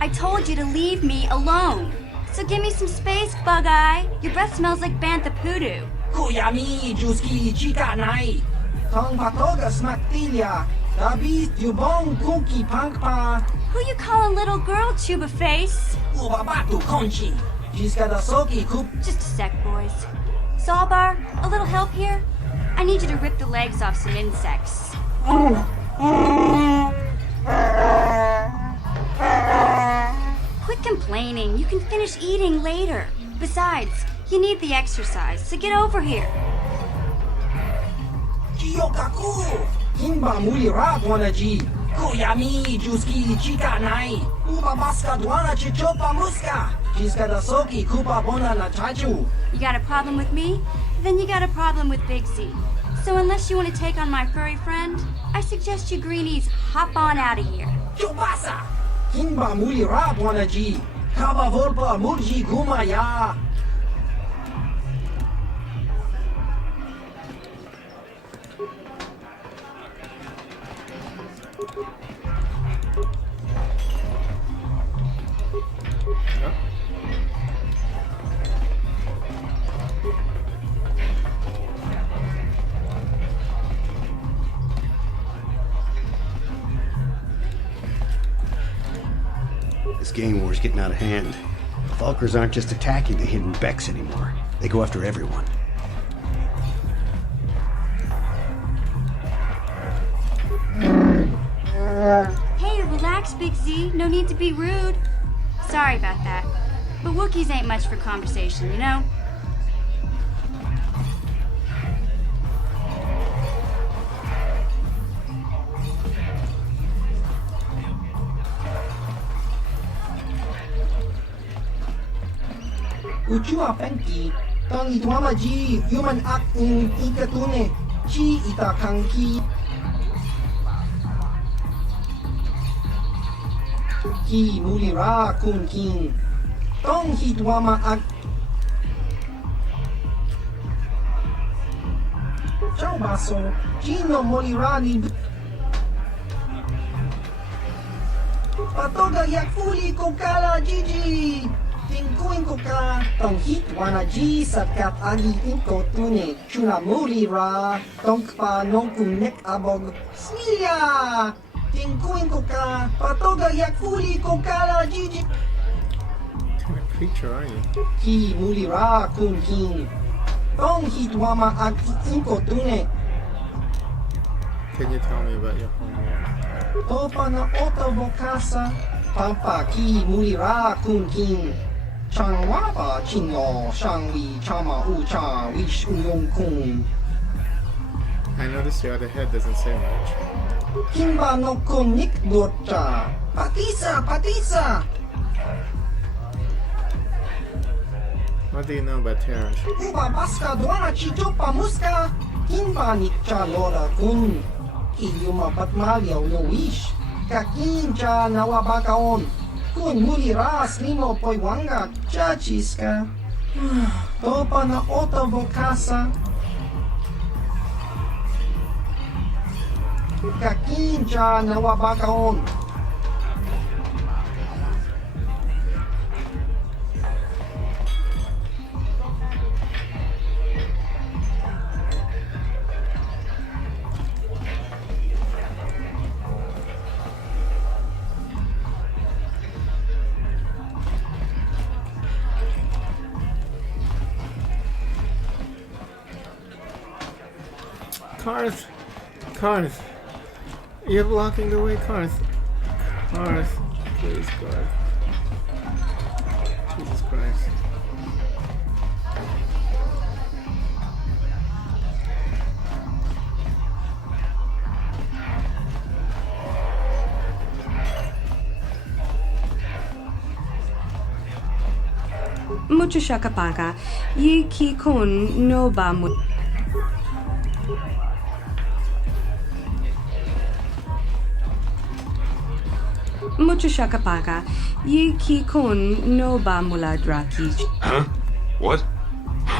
I told you to leave me alone. So give me some space, Bug-Eye. Your breath smells like Bantha Poodoo. Kuyami, Juski, Chika Nai. Tong Patoga Smaktilia. Dabi, Dubong, Kuki, Pankpa. Who you calling little girl, Chuba Face? Ubabatu, Conchi. Jiska da Soki, Kup. Just a sec, boys. Sawbar, a little help here? I need you to rip the legs off some insects. Quit complaining. You can finish eating later. Besides, you need the exercise, so get over here. Kiyokaku. Kimba Mulira, Guanaji. Kuyami, Juski, Chika Nai. Ubabaska, Duana, Chichopa, Muska. Jiska da Soki, Kupa, Bona, na Chaju. You got a problem with me? Then you got a problem with Big Z. So unless you want to take on my furry friend, I suggest you greenies hop on out of here. Chupasa. Kimba Mulira, Guanaji. Kaba Volpa, Mulji, Gumaya. This gang war's getting out of hand. Falkers aren't just attacking the hidden Becks anymore. They go after everyone. Hey, relax, Big Z. No need to be rude. Sorry about that. But Wookiees ain't much for conversation, you know? Uchua Penki, Tang Ituama Ji, Human Act in Ikatune, Chi Itakanki. Ki Mulira Kun King, Tong Hituama Act. Ciao Basso, Gino Molirani. Patoga Yakfuli Kokala Gigi. Tingkuin ko ka, tong hitwana ji sakat agi inko tune, chuna mulira, tong pa nong kunek abog, smilia! Tingkuin ko ka, patoga yakfuli ko kala jiji. What kind of creature are you? Ki mulira kun king, tong hitwama agi inko tune, Can you tell me about your homework? topa na otobo kasa, pampa ki mulira kun king. Changwapa Chingo Shangwi Chama Ucha Wish Uyong Kung I noticed your other head doesn't say much. Kimba no Konik Dorcha Patisa Patisa What do you know about terrors? Uba Baska Dwana Chichopa Muska Kimba Nikcha Lora Kun Iyuma Patmaliao no wish Kakincha Nawabakaon Kun Muliras Limo Poiwanga Chachiska Topa na Otobo Kasa Kakincha Nawabakaon Karth! Karth! You're blocking the way, Karth! Karth! Please, Karth. Jesus Christ. Mucho shakapaka. Yi ki kun no ba mu. Mucho shakapaka. Yi ki kun no ba muladraki. Huh? What?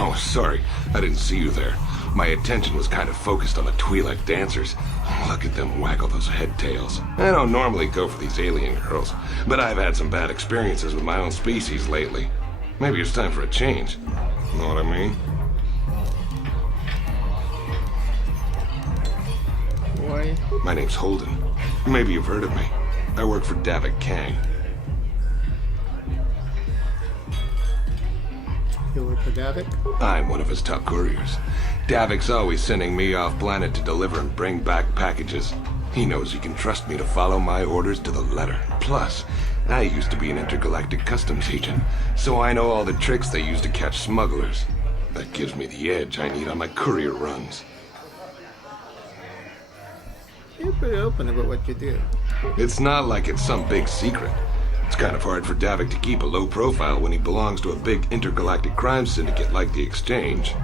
Oh, sorry. I didn't see you there. My attention was kind of focused on the Twi'lek dancers. Look at them waggle those head tails. I don't normally go for these alien girls, but I've had some bad experiences with my own species lately. Maybe it's time for a change. Know what I mean? Why? My name's Holden. Maybe you've heard of me. I work for Davik Kang. You work for Davik? I'm one of his top couriers. Davik's always sending me off planet to deliver and bring back packages. He knows he can trust me to follow my orders to the letter. Plus, I used to be an intergalactic customs agent, so I know all the tricks they use to catch smugglers. That gives me the edge I need on my courier runs. You're pretty open about what you do. It's not like it's some big secret. It's kind of hard for Davik to keep a low profile when he belongs to a big intergalactic crime syndicate like the Exchange.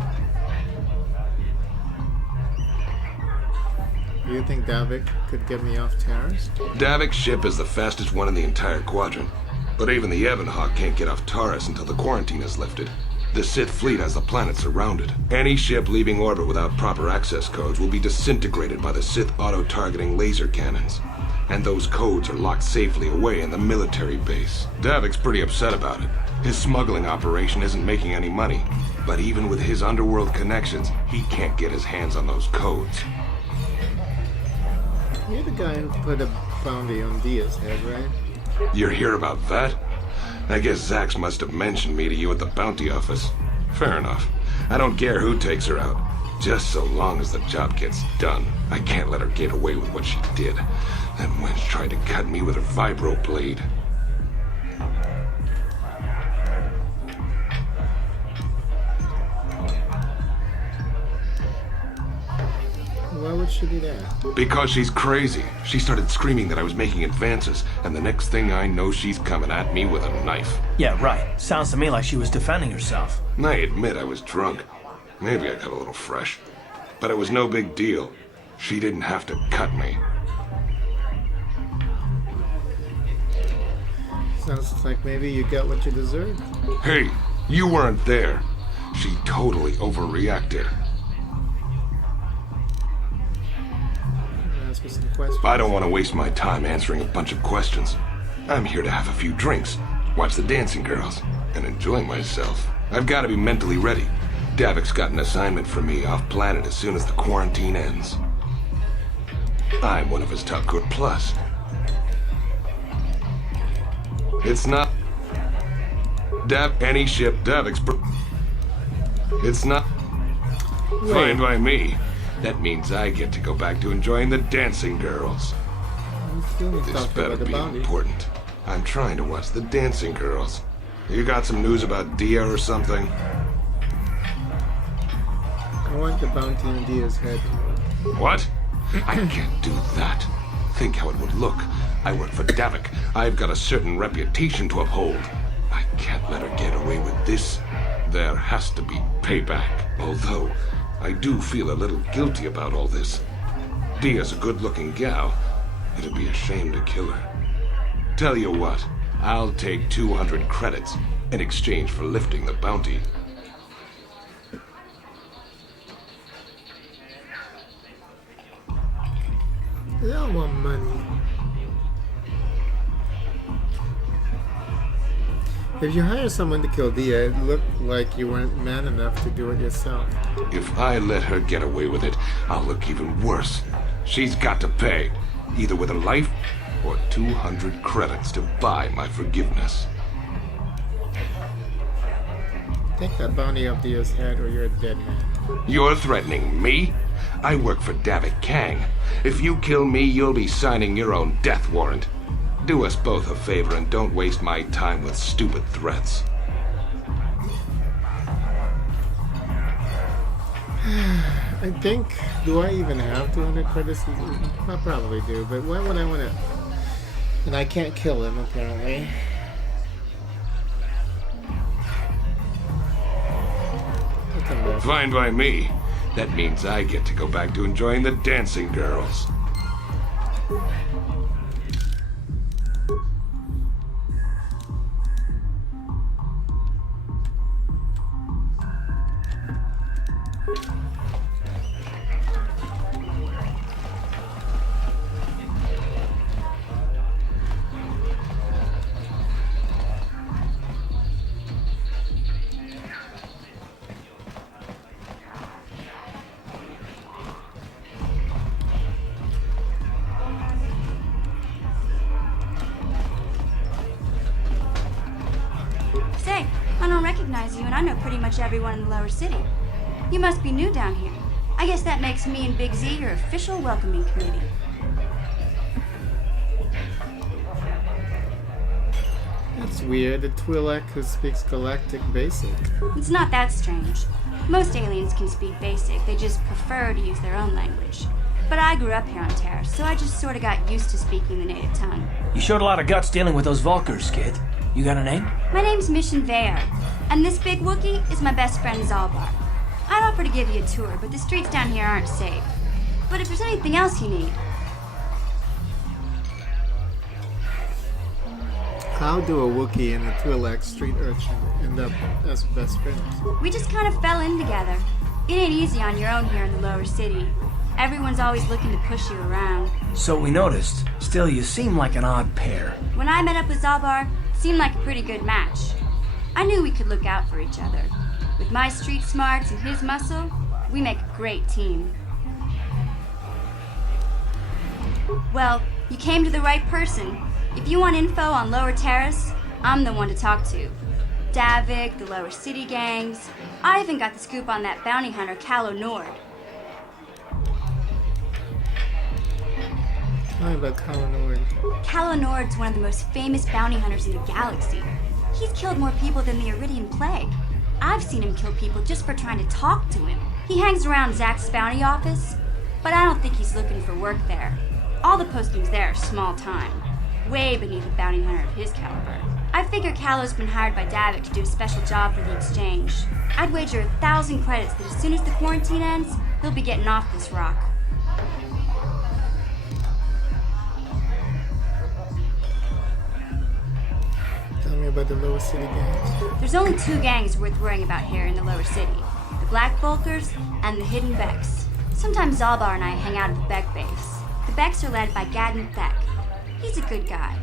Do you think Davik could get me off Taris? Davik's ship is the fastest one in the entire quadrant. But even the Evanhawk can't get off Taris until the quarantine is lifted. The Sith fleet has the planet surrounded. Any ship leaving orbit without proper access codes will be disintegrated by the Sith auto-targeting laser cannons. And those codes are locked safely away in the military base. Davik's pretty upset about it. His smuggling operation isn't making any money. But even with his underworld connections, he can't get his hands on those codes. You're the guy who put a bounty on Dia's head, right? You're here about that? I guess Zax must have mentioned me to you at the bounty office. Fair enough. I don't care who takes her out. Just so long as the job gets done. I can't let her get away with what she did. That wench tried to cut me with her vibro blade. Why would she do that? Because she's crazy. She started screaming that I was making advances, and the next thing I know, she's coming at me with a knife. Yeah, right. Sounds to me like she was defending herself. I admit I was drunk. Maybe I got a little fresh. But it was no big deal. She didn't have to cut me. Sounds like maybe you got what you deserved. Hey, you weren't there. She totally overreacted. Ask me some questions. I don't want to waste my time answering a bunch of questions. I'm here to have a few drinks, watch the dancing girls, and enjoy myself. I've got to be mentally ready. Davik's got an assignment for me off planet as soon as the quarantine ends. I'm one of his top good plus. It's not any ship Davik's. It's not fine by me. That means I get to go back to enjoying the dancing girls. You still need to This talk to her better about the be bounty. important. I'm trying to watch the dancing girls. You got some news about Dia or something? I want the bounty on Dia's head. What? I can't do that. Think how it would look. I work for Davik. I've got a certain reputation to uphold. I can't let her get away with this. There has to be payback. Although, I do feel a little guilty about all this. Dia's a good-looking gal. It'd be a shame to kill her. Tell you what, I'll take 200 credits in exchange for lifting the bounty. They all want money. If you hire someone to kill Dia, it looked like you weren't man enough to do it yourself. If I let her get away with it, I'll look even worse. She's got to pay, either with her life or 200 credits to buy my forgiveness. Take that bounty off Dia's head or you're a dead man. You're threatening me? I work for Davik Kang. If you kill me, you'll be signing your own death warrant. Do us both a favor and don't waste my time with stupid threats. I think, do I even have 200 credits? I probably do, but why would I want to? And I can't kill him, apparently. Fine by me. That means I get to go back to enjoying the dancing girls. Say, I don't recognize you, and I know pretty much everyone in the lower city. You must be new down here. I guess that makes me and Big Z your official welcoming committee. That's weird. A Twi'lek who speaks Galactic Basic. It's not that strange. Most aliens can speak Basic, they just prefer to use their own language. But I grew up here on Terra, so I just sort of got used to speaking the native tongue. You showed a lot of guts dealing with those Vulkars, kid. You got a name? My name's Mission Veer, and this big Wookiee is my best friend Zalbar. I'd offer to give you a tour, but the streets down here aren't safe. But if there's anything else you need, How do a Wookiee and a Twi'lek street urchin end up as best friends? we just kind of fell in together. It ain't easy on your own here in the lower city. Everyone's always looking to push you around. So we noticed. Still, you seem like an odd pair. When I met up with Zalbar, it seemed like a pretty good match. I knew we could look out for each other. With my street smarts and his muscle, we make a great team. Well, you came to the right person. If you want info on Lower Terrace, I'm the one to talk to. Davik, the Lower City gangs. I even got the scoop on that bounty hunter, Calo Nord. Tell me about Calo Nord. Calo Nord's one of the most famous bounty hunters in the galaxy. He's killed more people than the Iridian Plague. I've seen him kill people just for trying to talk to him. He hangs around Zack's bounty office, but I don't think he's looking for work there. All the postings there are small time, way beneath a bounty hunter of his caliber. I figure Calo's been hired by Davik to do a special job for the exchange. I'd wager 1,000 credits that as soon as the quarantine ends, he'll be getting off this rock. Tell me about the Lower City gangs. There's only two gangs worth worrying about here in the lower city. The Black Vulkars and the Hidden Becks. Sometimes Zalbar and I hang out at the Beck base. The Becks are led by Gadden Thek. He's a good guy.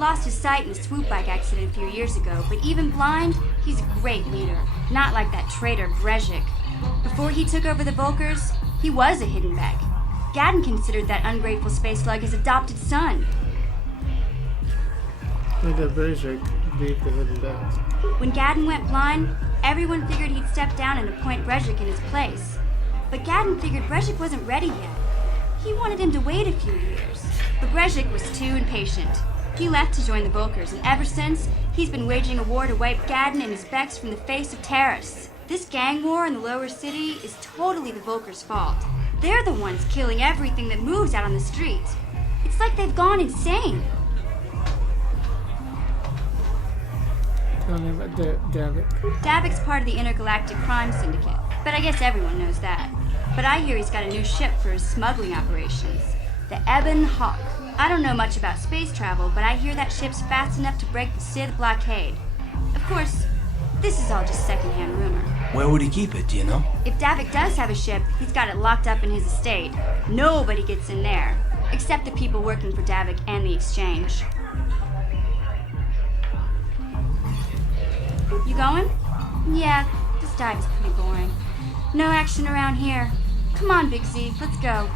Lost his sight in a swoop bike accident a few years ago, but even blind, he's a great leader. Not like that traitor Brezhik. Before he took over the Vulkars, he was a Hidden Beck. Gadden considered that ungrateful space slug his adopted son. Why did Brezhik leave the Hidden Becks? When Gadden went blind, everyone figured he'd step down and appoint Brezhik in his place. But Gadden figured Brezhik wasn't ready yet. He wanted him to wait a few years. But Brezhik was too impatient. He left to join the Vulkars, and ever since, he's been waging a war to wipe Gadden and his Becks from the face of Terrace. This gang war in the lower city is totally the Vulkars' fault. They're the ones killing everything that moves out on the street. It's like they've gone insane. Tell me about Davik. Davik's part of the Intergalactic Crime Syndicate, but I guess everyone knows that. But I hear he's got a new ship for his smuggling operations, the Ebon Hawk. I don't know much about space travel, but I hear that ship's fast enough to break the Sith blockade. Of course, this is all just secondhand rumor. Where would he keep it, do you know? If Davik does have a ship, he's got it locked up in his estate. Nobody gets in there, except the people working for Davik and the exchange. You going? Yeah, this dive is pretty boring. No action around here. Come on, Big Z, let's go.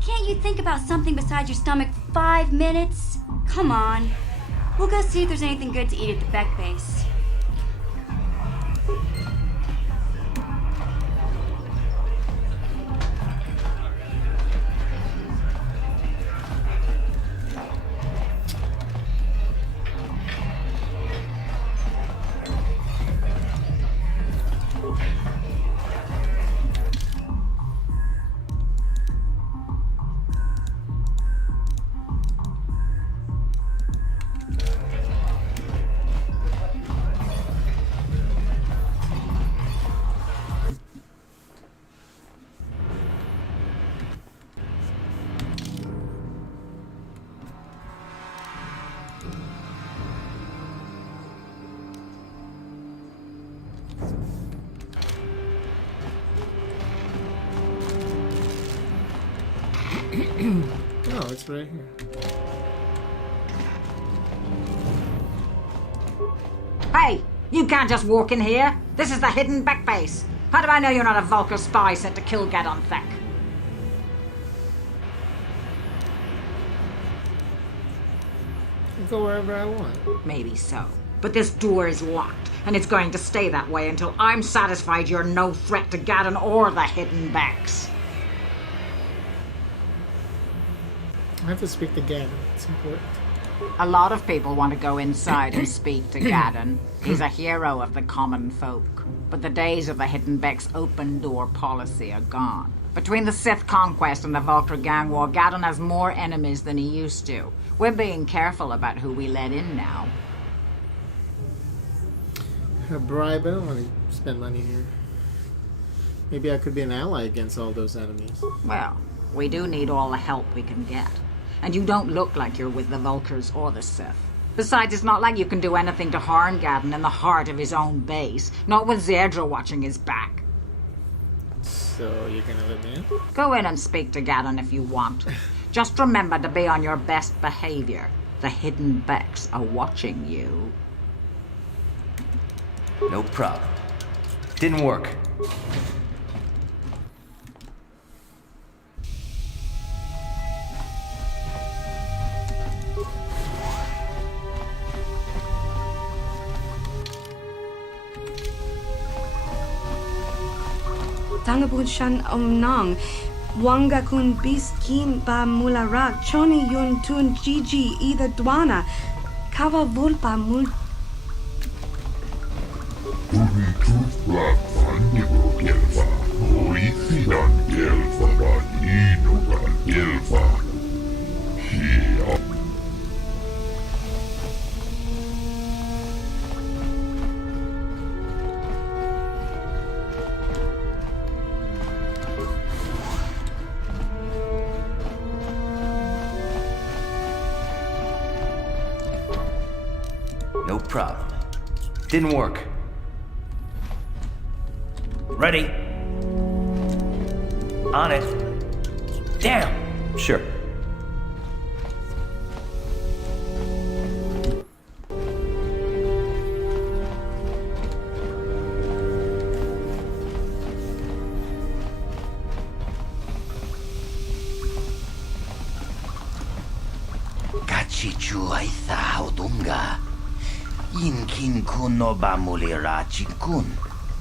Can't you think about something besides your stomach for 5 minutes? Come on. We'll go see if there's anything good to eat at the Beck base. it's right here. Hey, you can't just walk in here. This is the hidden back base. How do I know you're not a Vulcar spy sent to kill Gadon Thek? I can go wherever I want. Maybe so. But this door is locked, and it's going to stay that way until I'm satisfied you're no threat to Gadon or the hidden backs. I have to speak to Gadon. It's important. A lot of people want to go inside and speak to Gadon. He's a hero of the common folk. But the days of the Hidden Beck's open door policy are gone. Between the Sith conquest and the Vulcar gang war, Gadon has more enemies than he used to. We're being careful about who we let in now. A bribe? I don't want to spend money here. Maybe I could be an ally against all those enemies. Well, we do need all the help we can get. And you don't look like you're with the Vulcars or the Sith. Besides, it's not like you can do anything to harm Gadon in the heart of his own base. Not with Zerdra watching his back. So, you're gonna let me in? Go in and speak to Gadon if you want. Just remember to be on your best behavior. The Hidden Becks are watching you. No problem. Didn't work. Tangabun shan omnang. Wanga kun biskin ba mularak. Choni yun tun Gigi either dwana. Kava vulpa mul. No problem. Didn't work. Ready? On it. Damn! Sure. Kachichu aitha haudunga. Inkin kuno ba mulira chinkun.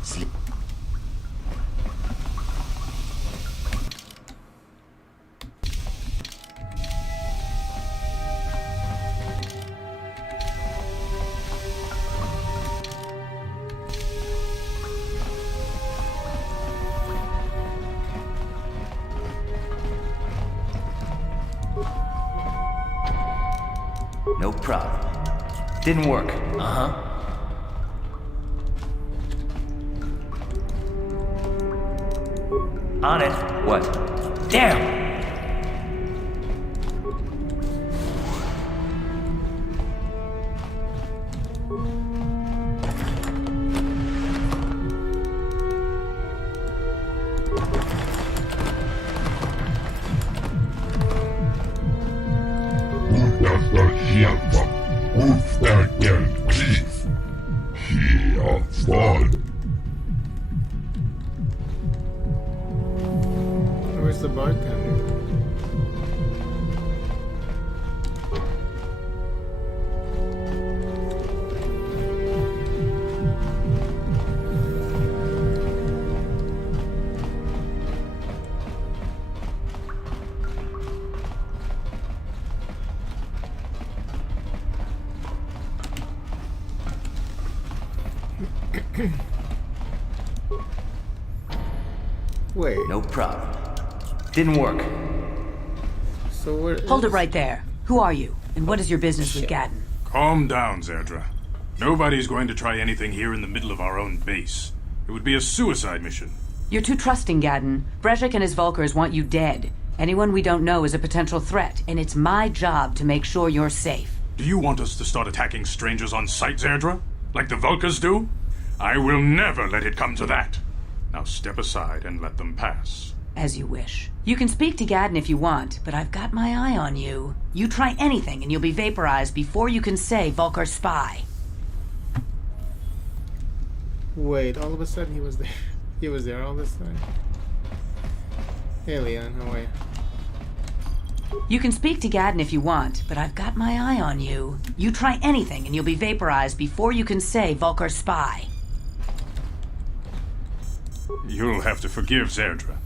Slip. No problem. Didn't work. Uh-huh. On it. What? Damn! Where's the bartender? Wait. No problem. Didn't work. So what? Hold it right there. Who are you? And what is your business with Gadon? Calm down, Zerdra. Nobody's going to try anything here in the middle of our own base. It would be a suicide mission. You're too trusting, Gadon. Brezhik and his Vulcars want you dead. Anyone we don't know is a potential threat, and it's my job to make sure you're safe. Do you want us to start attacking strangers on sight, Zerdra? Like the Vulcars do? I will never let it come to that. Now step aside and let them pass. As you wish. You can speak to Gadden if you want, but I've got my eye on you. You try anything and you'll be vaporized before you can say Vulkar's spy. Wait, all of a sudden he was there. He was there all this time. Hey Leon, how are you? You can speak to Gadden if you want, but I've got my eye on you. You try anything and you'll be vaporized before you can say Vulkar's spy. You'll have to forgive Zerdra.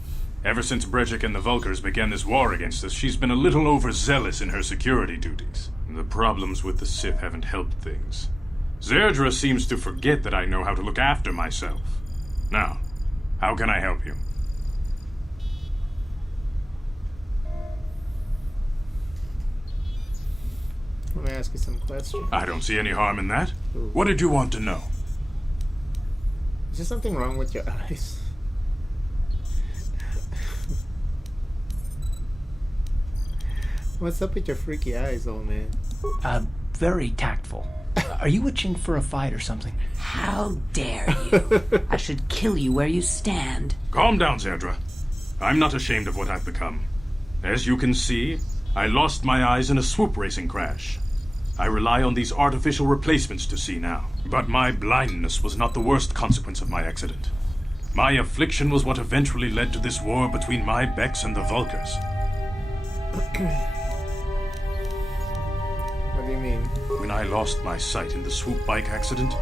Ever since Brejik and the Vulkars began this war against us, she's been a little overzealous in her security duties. The problems with the Sith haven't helped things. Zerdra seems to forget that I know how to look after myself. Now, how can I help you? Let me ask you some questions. I don't see any harm in that. Ooh. What did you want to know? Is there something wrong with your eyes? What's up with your freaky eyes, old man? Very tactful. Are you itching for a fight or something? How dare you? I should kill you where you stand. Calm down, Zerdra. I'm not ashamed of what I've become. As you can see, I lost my eyes in a swoop racing crash. I rely on these artificial replacements to see now. But my blindness was not the worst consequence of my accident. My affliction was what eventually led to this war between my Becks and the Vulkars. What do you mean? When I lost my sight in the swoop bike accident,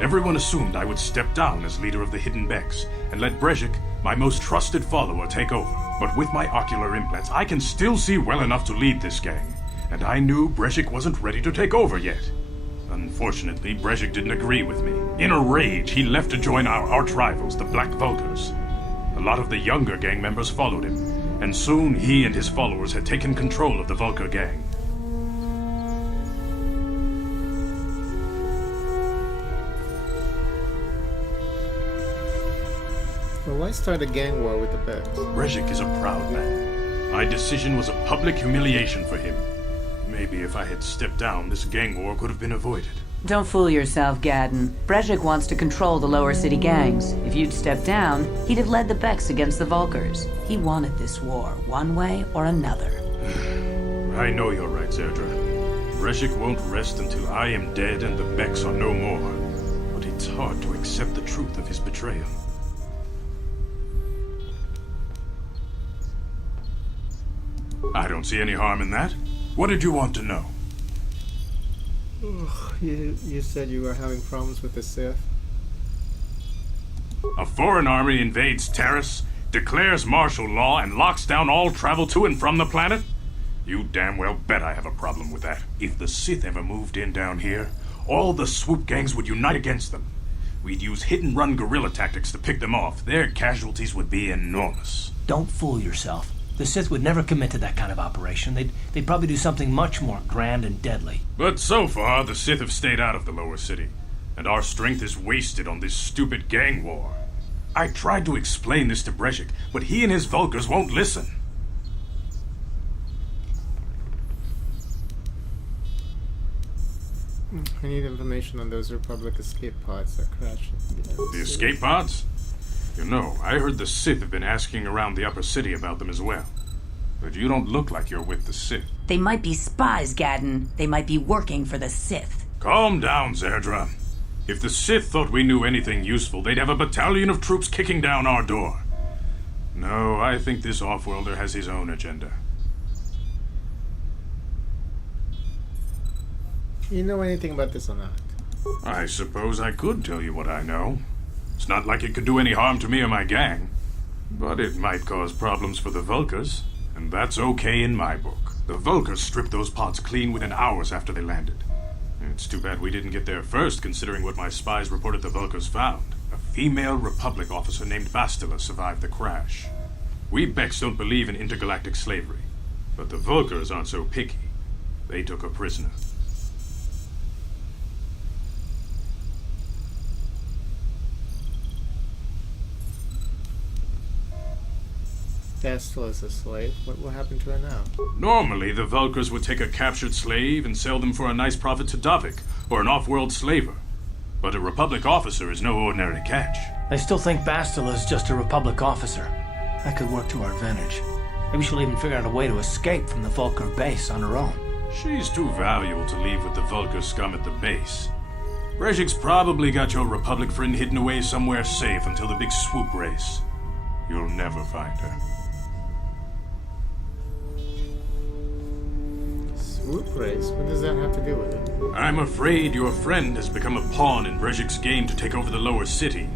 everyone assumed I would step down as leader of the Hidden Becks and let Brejik, my most trusted follower, take over. But with my ocular implants, I can still see well enough to lead this gang, and I knew Brejik wasn't ready to take over yet. Unfortunately, Brejik didn't agree with me. In a rage, he left to join our arch-rivals, the Black Vulkars. A lot of the younger gang members followed him, and soon he and his followers had taken control of the Vulkar gang. Well, why start a gang war with the Becks? Brejik is a proud man. My decision was a public humiliation for him. Maybe if I had stepped down, this gang war could have been avoided. Don't fool yourself, Gadden. Brejik wants to control the lower city gangs. If you'd stepped down, he'd have led the Becks against the Vulkars. He wanted this war, one way or another. I know you're right, Zerdra. Brejik won't rest until I am dead and the Becks are no more. But it's hard to accept the truth of his betrayal. I don't see any harm in that. What did you want to know? You said you were having problems with the Sith. A foreign army invades Taris, declares martial law, and locks down all travel to and from the planet? You damn well bet I have a problem with that. If the Sith ever moved in down here, all the swoop gangs would unite against them. We'd use hit-and-run guerrilla tactics to pick them off. Their casualties would be enormous. Don't fool yourself. The Sith would never commit to that kind of operation. They'd probably do something much more grand and deadly. But so far, the Sith have stayed out of the lower city, and our strength is wasted on this stupid gang war. I tried to explain this to Brejik, but he and his Vulkars won't listen. I need information on those Republic escape pods that crashed. The escape pods? You know, I heard the Sith have been asking around the upper city about them as well. But you don't look like you're with the Sith. They might be spies, Gadden. They might be working for the Sith. Calm down, Zerdra. If the Sith thought we knew anything useful, they'd have a battalion of troops kicking down our door. No, I think this off-worlder has his own agenda. You know anything about this or not? I suppose I could tell you what I know. It's not like it could do any harm to me or my gang. But it might cause problems for the Vulkars, and that's okay in my book. The Vulkars stripped those pods clean within hours after they landed. It's too bad we didn't get there first, considering what my spies reported the Vulkars found. A female Republic officer named Bastila survived the crash. We Becks don't believe in intergalactic slavery, but the Vulkars aren't so picky. They took her prisoner. Bastila's a slave. What happened to her now? Normally, the Vulkars would take a captured slave and sell them for a nice profit to Davik, or an off-world slaver. But a Republic officer is no ordinary catch. I still think Bastila's just a Republic officer. That could work to our advantage. Maybe she'll even figure out a way to escape from the Vulcar base on her own. She's too valuable to leave with the Vulcar scum at the base. Brejik's probably got your Republic friend hidden away somewhere safe until the big swoop race. You'll never find her. Swoop race? What does that have to do with it? I'm afraid your friend has become a pawn in Brejik's game to take over the lower city.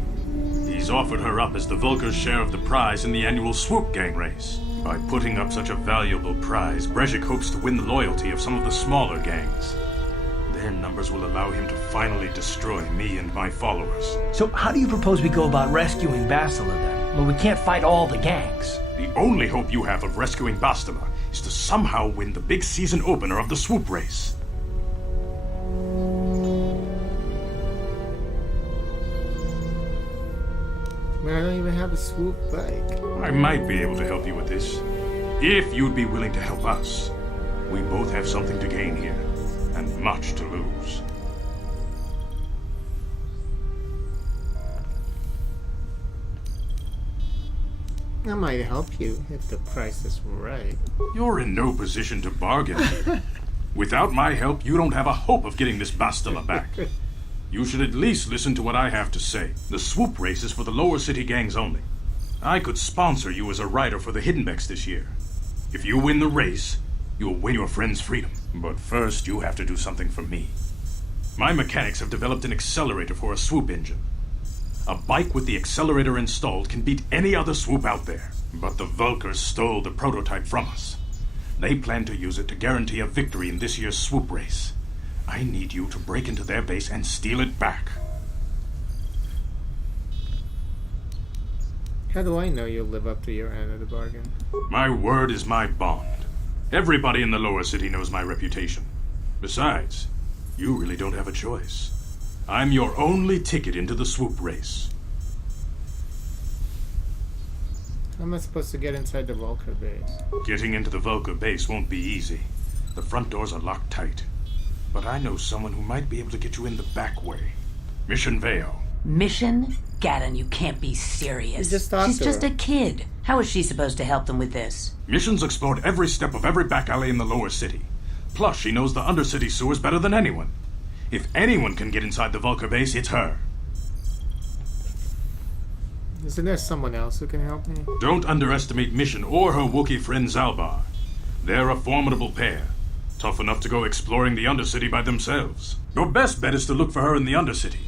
He's offered her up as the Vulcar's share of the prize in the annual swoop gang race. By putting up such a valuable prize, Brejik hopes to win the loyalty of some of the smaller gangs. Their numbers will allow him to finally destroy me and my followers. So how do you propose we go about rescuing Bastila then? Well, we can't fight all the gangs. The only hope you have of rescuing Bastila is to somehow win the big season opener of the swoop race. Man, I don't even have a swoop bike. I might be able to help you with this. If you'd be willing to help us. We both have something to gain here, and much to lose. I might help you if the price is right. You're in no position to bargain here. Without my help, you don't have a hope of getting this Bastila back. You should at least listen to what I have to say. The swoop race is for the lower city gangs only. I could sponsor you as a rider for the Hiddenbecks this year. If you win the race, you'll win your friend's freedom. But first, you have to do something for me. My mechanics have developed an accelerator for a swoop engine. A bike with the accelerator installed can beat any other swoop out there. But the Vulcars stole the prototype from us. They plan to use it to guarantee a victory in this year's swoop race. I need you to break into their base and steal it back. How do I know you'll live up to your end of the bargain? My word is my bond. Everybody in the lower city knows my reputation. Besides, you really don't have a choice. I'm your only ticket into the swoop race. How am I supposed to get inside the Vulcar base? Getting into the Vulcar base won't be easy. The front doors are locked tight. But I know someone who might be able to get you in the back way. Mission Veo. Mission? Gaddon, you can't be serious. You just talked She's to just her. a kid. How is she supposed to help them with this? Mission's explored every step of every back alley in the lower city. Plus, she knows the undercity sewers better than anyone. If anyone can get inside the Vulcar base, it's her. Isn't there someone else who can help me? Don't underestimate Mission or her Wookiee friend Zalbar. They're a formidable pair. Tough enough to go exploring the Undercity by themselves. Your best bet is to look for her in the Undercity.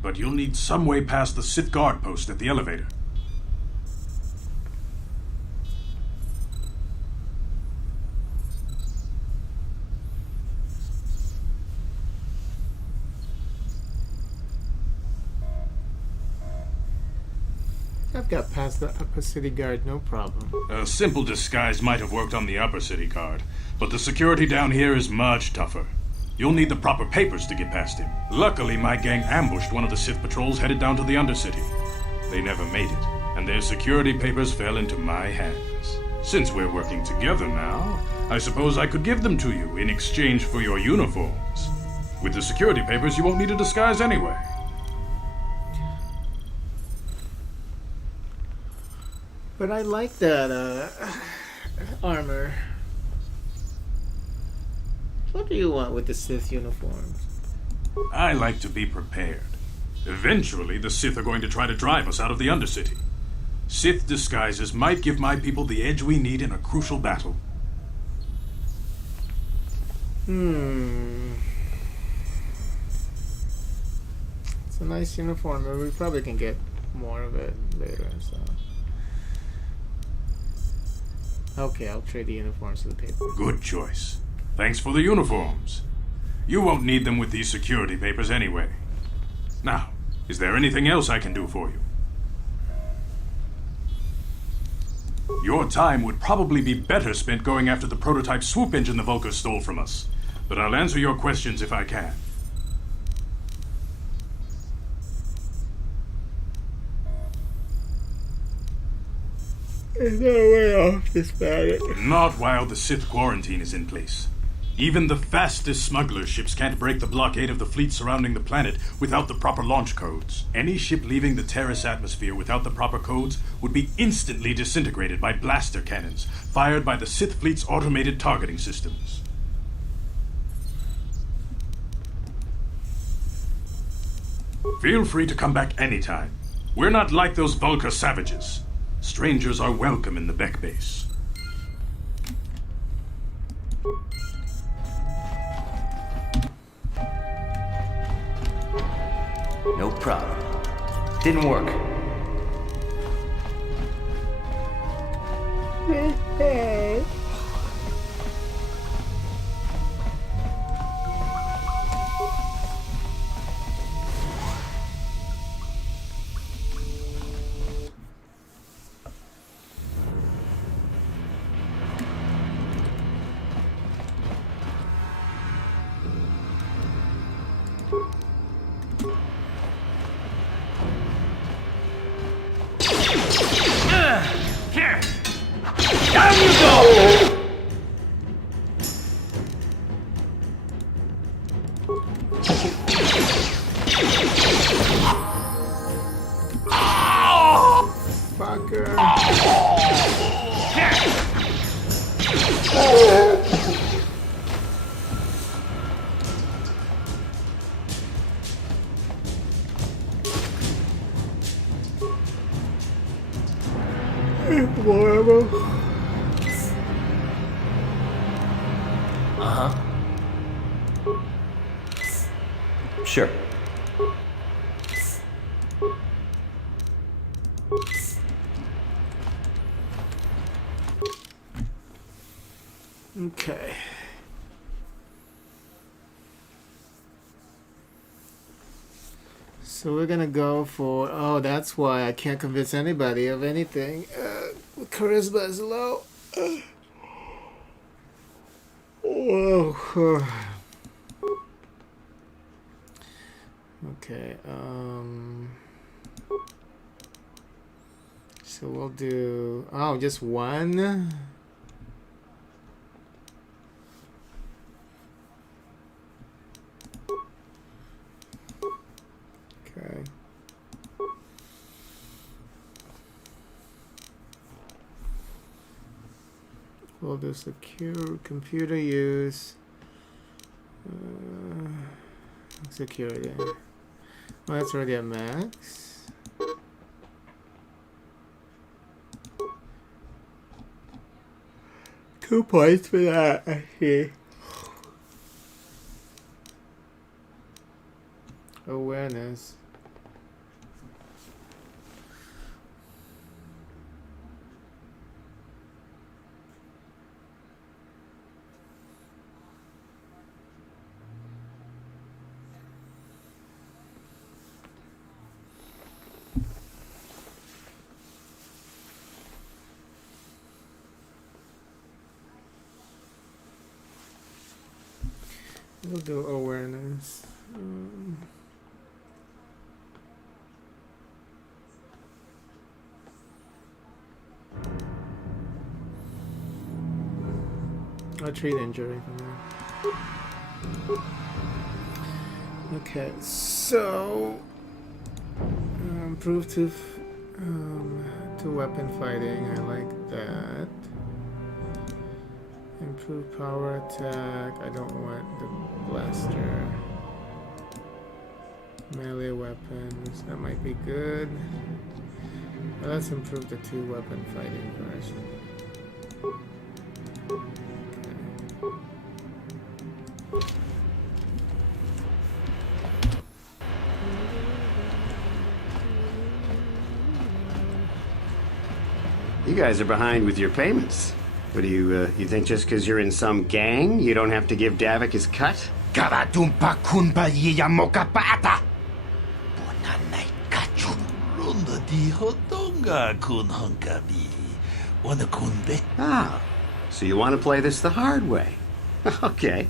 But you'll need some way past the Sith guard post at the elevator. I've got past the upper city guard, no problem. A simple disguise might have worked on the upper city guard, but the security down here is much tougher. You'll need the proper papers to get past him. Luckily, my gang ambushed one of the Sith patrols headed down to the Undercity. They never made it, and their security papers fell into my hands. Since we're working together now, I suppose I could give them to you in exchange for your uniforms. With the security papers, you won't need a disguise anyway. But I like that, armor. What do you want with the Sith uniforms? I like to be prepared. Eventually, the Sith are going to try to drive us out of the Undercity. Sith disguises might give my people the edge we need in a crucial battle. It's a nice uniform, but we probably can get more of it later, so... Okay, I'll trade the uniforms for the paper. Good choice. Thanks for the uniforms. You won't need them with these security papers anyway. Now, is there anything else I can do for you? Your time would probably be better spent going after the prototype swoop engine the Vulcars stole from us. But I'll answer your questions if I can. There's no way off this planet. Not while the Sith quarantine is in place. Even the fastest smuggler ships can't break the blockade of the fleet surrounding the planet without the proper launch codes. Any ship leaving the Terrace atmosphere without the proper codes would be instantly disintegrated by blaster cannons fired by the Sith fleet's automated targeting systems. Feel free to come back anytime. We're not like those Vulca savages. Strangers are welcome in the Beck base. No problem. Didn't work. Here! Down you go! Fucker. Whatever. Uh-huh. Sure. Okay. So we're gonna go for. Oh, that's why I can't convince anybody of anything. Charisma is low. Whoa. Okay. So we'll do. Oh, just one. Okay. We'll do secure computer use. Security. Well, that's already a max. Two points for that, I see. Awareness. We'll do awareness. I'll treat injury for now. Okay, so improve to weapon fighting. I like that. Improve power attack. I don't want the blaster. Melee weapons. That might be good. But let's improve the 2 weapon fighting first. You guys are behind with your payments. What do you think just because you're in some gang, you don't have to give Davik his cut? Karatumpa kunpa yiyamoka paata. Bonanay kachu. Runda di hotonga kun hunkabi. Wana kunbe. Ah, so you want to play this the hard way. Okay.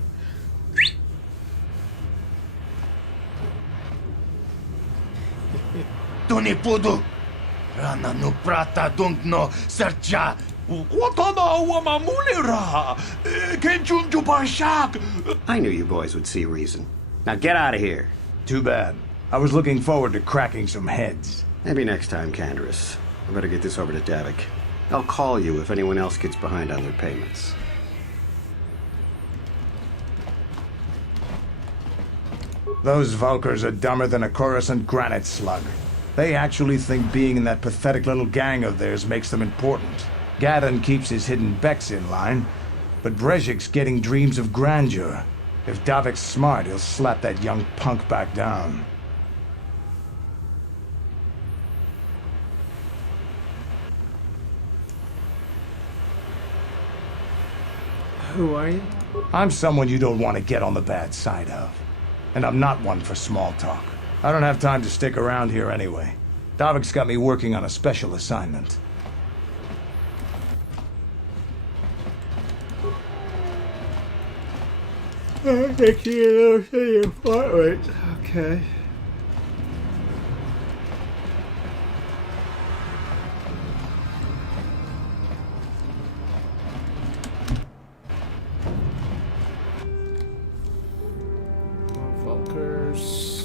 Tunipudu. Rana no prata dungno sercha Watana wamamulira. Kenjunju Barshak. I knew you boys would see reason. Now get out of here. Too bad. I was looking forward to cracking some heads. Maybe next time, Canderous. I better get this over to Davik. I'll call you if anyone else gets behind on their payments. Those Vulkars are dumber than a Coruscant granite slug. They actually think being in that pathetic little gang of theirs makes them important. Gadon keeps his hidden Becks in line, but Brezhik's getting dreams of grandeur. If Davik's smart, he'll slap that young punk back down. Who are you? I'm someone you don't want to get on the bad side of. And I'm not one for small talk. I don't have time to stick around here anyway. Davik's got me working on a special assignment. The key to the city apartment. Okay. Vulkars.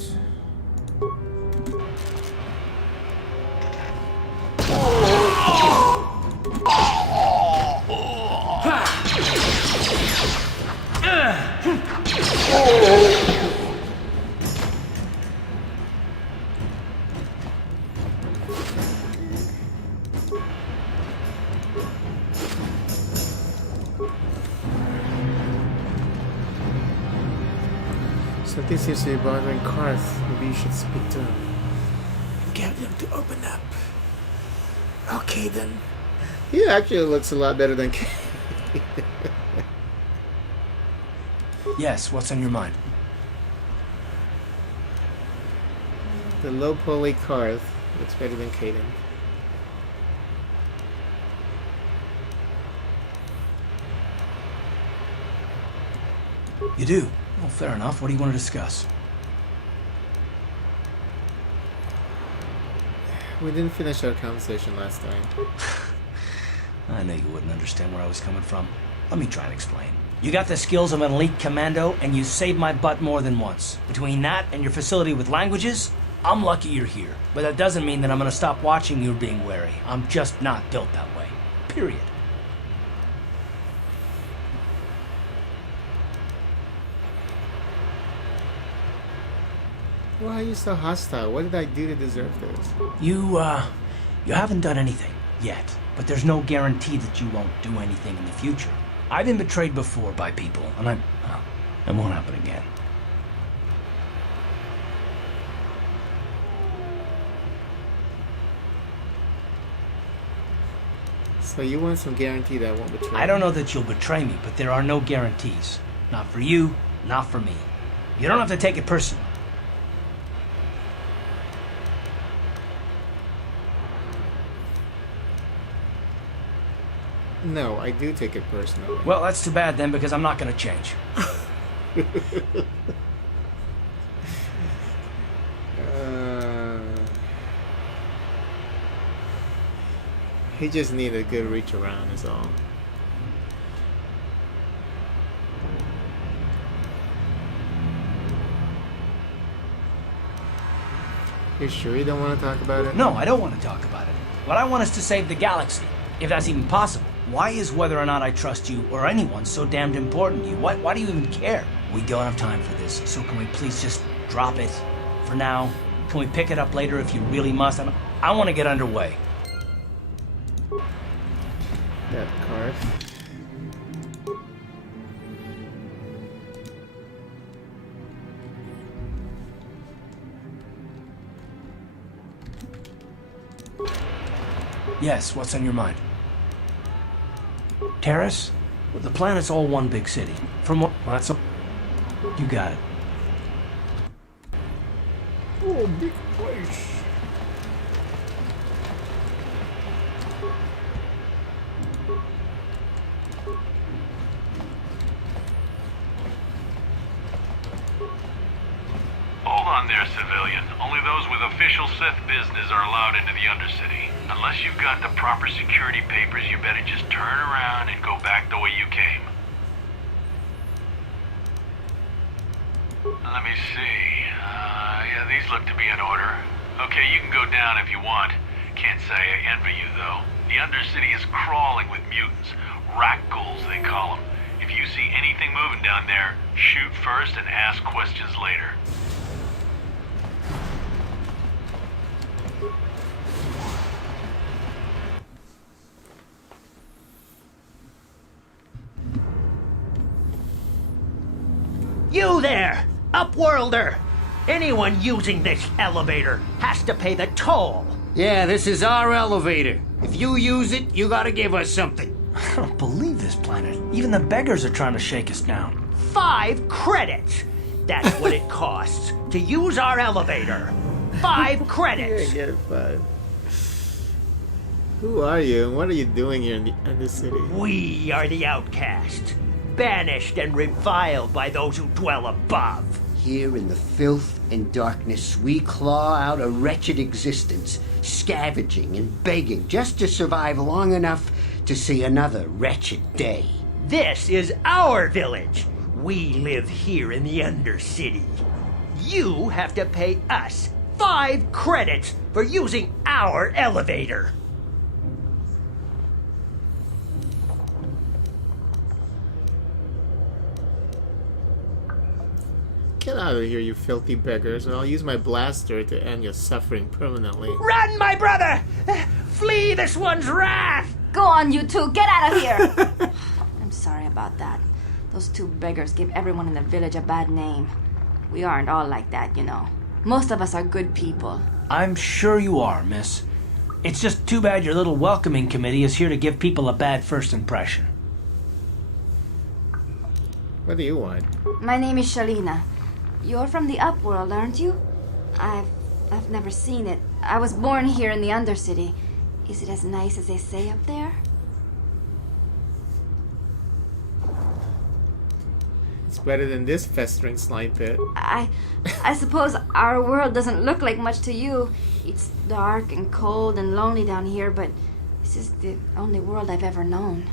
Something seems to be bothering Karth. Maybe you should speak to him. Get him to open up. Okay then. He actually looks a lot better than Yes, what's on your mind? the low poly Karth looks better than Caden. You do? Well, fair enough. What do you want to discuss? We didn't finish our conversation last time. I knew you wouldn't understand where I was coming from. Let me try and explain. You got the skills of an elite commando, and you saved my butt more than once. Between that and your facility with languages, I'm lucky you're here. But that doesn't mean that I'm gonna stop watching you being wary. I'm just not built that way. Period. Why are you so hostile? What did I do to deserve this? You haven't done anything yet, but there's no guarantee that you won't do anything in the future. I've been betrayed before by people, and it won't happen again. So you want some guarantee that I won't betray I don't know that you'll betray me, but there are no guarantees. Not for you, not for me. You don't have to take it personally. No, I do take it personally. Well, that's too bad then, because I'm not going to change. He just needed a good reach around is all. You sure you don't want to talk about it? No, I don't want to talk about it. What I want is to save the galaxy, if that's even possible. Why is whether or not I trust you or anyone so damned important to you? Why do you even care? We don't have time for this, so can we please just drop it for now? Can we pick it up later if you really must? I want to get underway. That card. Yes, what's on your mind? Terrace? Well, the planet's all one big city. From what? Well, that's a... You got it. Oh, big place. Hold on there, civilian. Only those with official Sith business are allowed into the Undercity. Unless you've got the proper security papers, you better just turn around and go back the way you came. Let me see. Yeah, these look to be in order. Okay, you can go down if you want. Can't say I envy you, though. The Undercity is crawling with mutants. Rat ghouls, they call them. If you see anything moving down there, shoot first and ask questions later. You there, Upworlder! Anyone using this elevator has to pay the toll. Yeah, this is our elevator. If you use it, you gotta give us something. I don't believe this planet. Even the beggars are trying to shake us down. 5 credits. That's what it costs to use our elevator. 5 credits. Yeah, get 5. Who are you and what are you doing here in the Undercity? We are the outcast, banished and reviled by those who dwell above. Here in the filth and darkness, we claw out a wretched existence, scavenging and begging just to survive long enough to see another wretched day. This is our village. We live here in the Undercity. You have to pay us 5 credits for using our elevator. Get out of here, you filthy beggars, and I'll use my blaster to end your suffering permanently. Run, my brother! Flee this one's wrath! Go on, you two. Get out of here. I'm sorry about that. Those 2 beggars give everyone in the village a bad name. We aren't all like that, you know. Most of us are good people. I'm sure you are, miss. It's just too bad your little welcoming committee is here to give people a bad first impression. What do you want? My name is Shalina. You're from the Upworld, aren't you? I've never seen it. I was born here in the Undercity. Is it as nice as they say up there? It's better than this festering slime pit. I suppose our world doesn't look like much to you. It's dark and cold and lonely down here, but this is the only world I've ever known.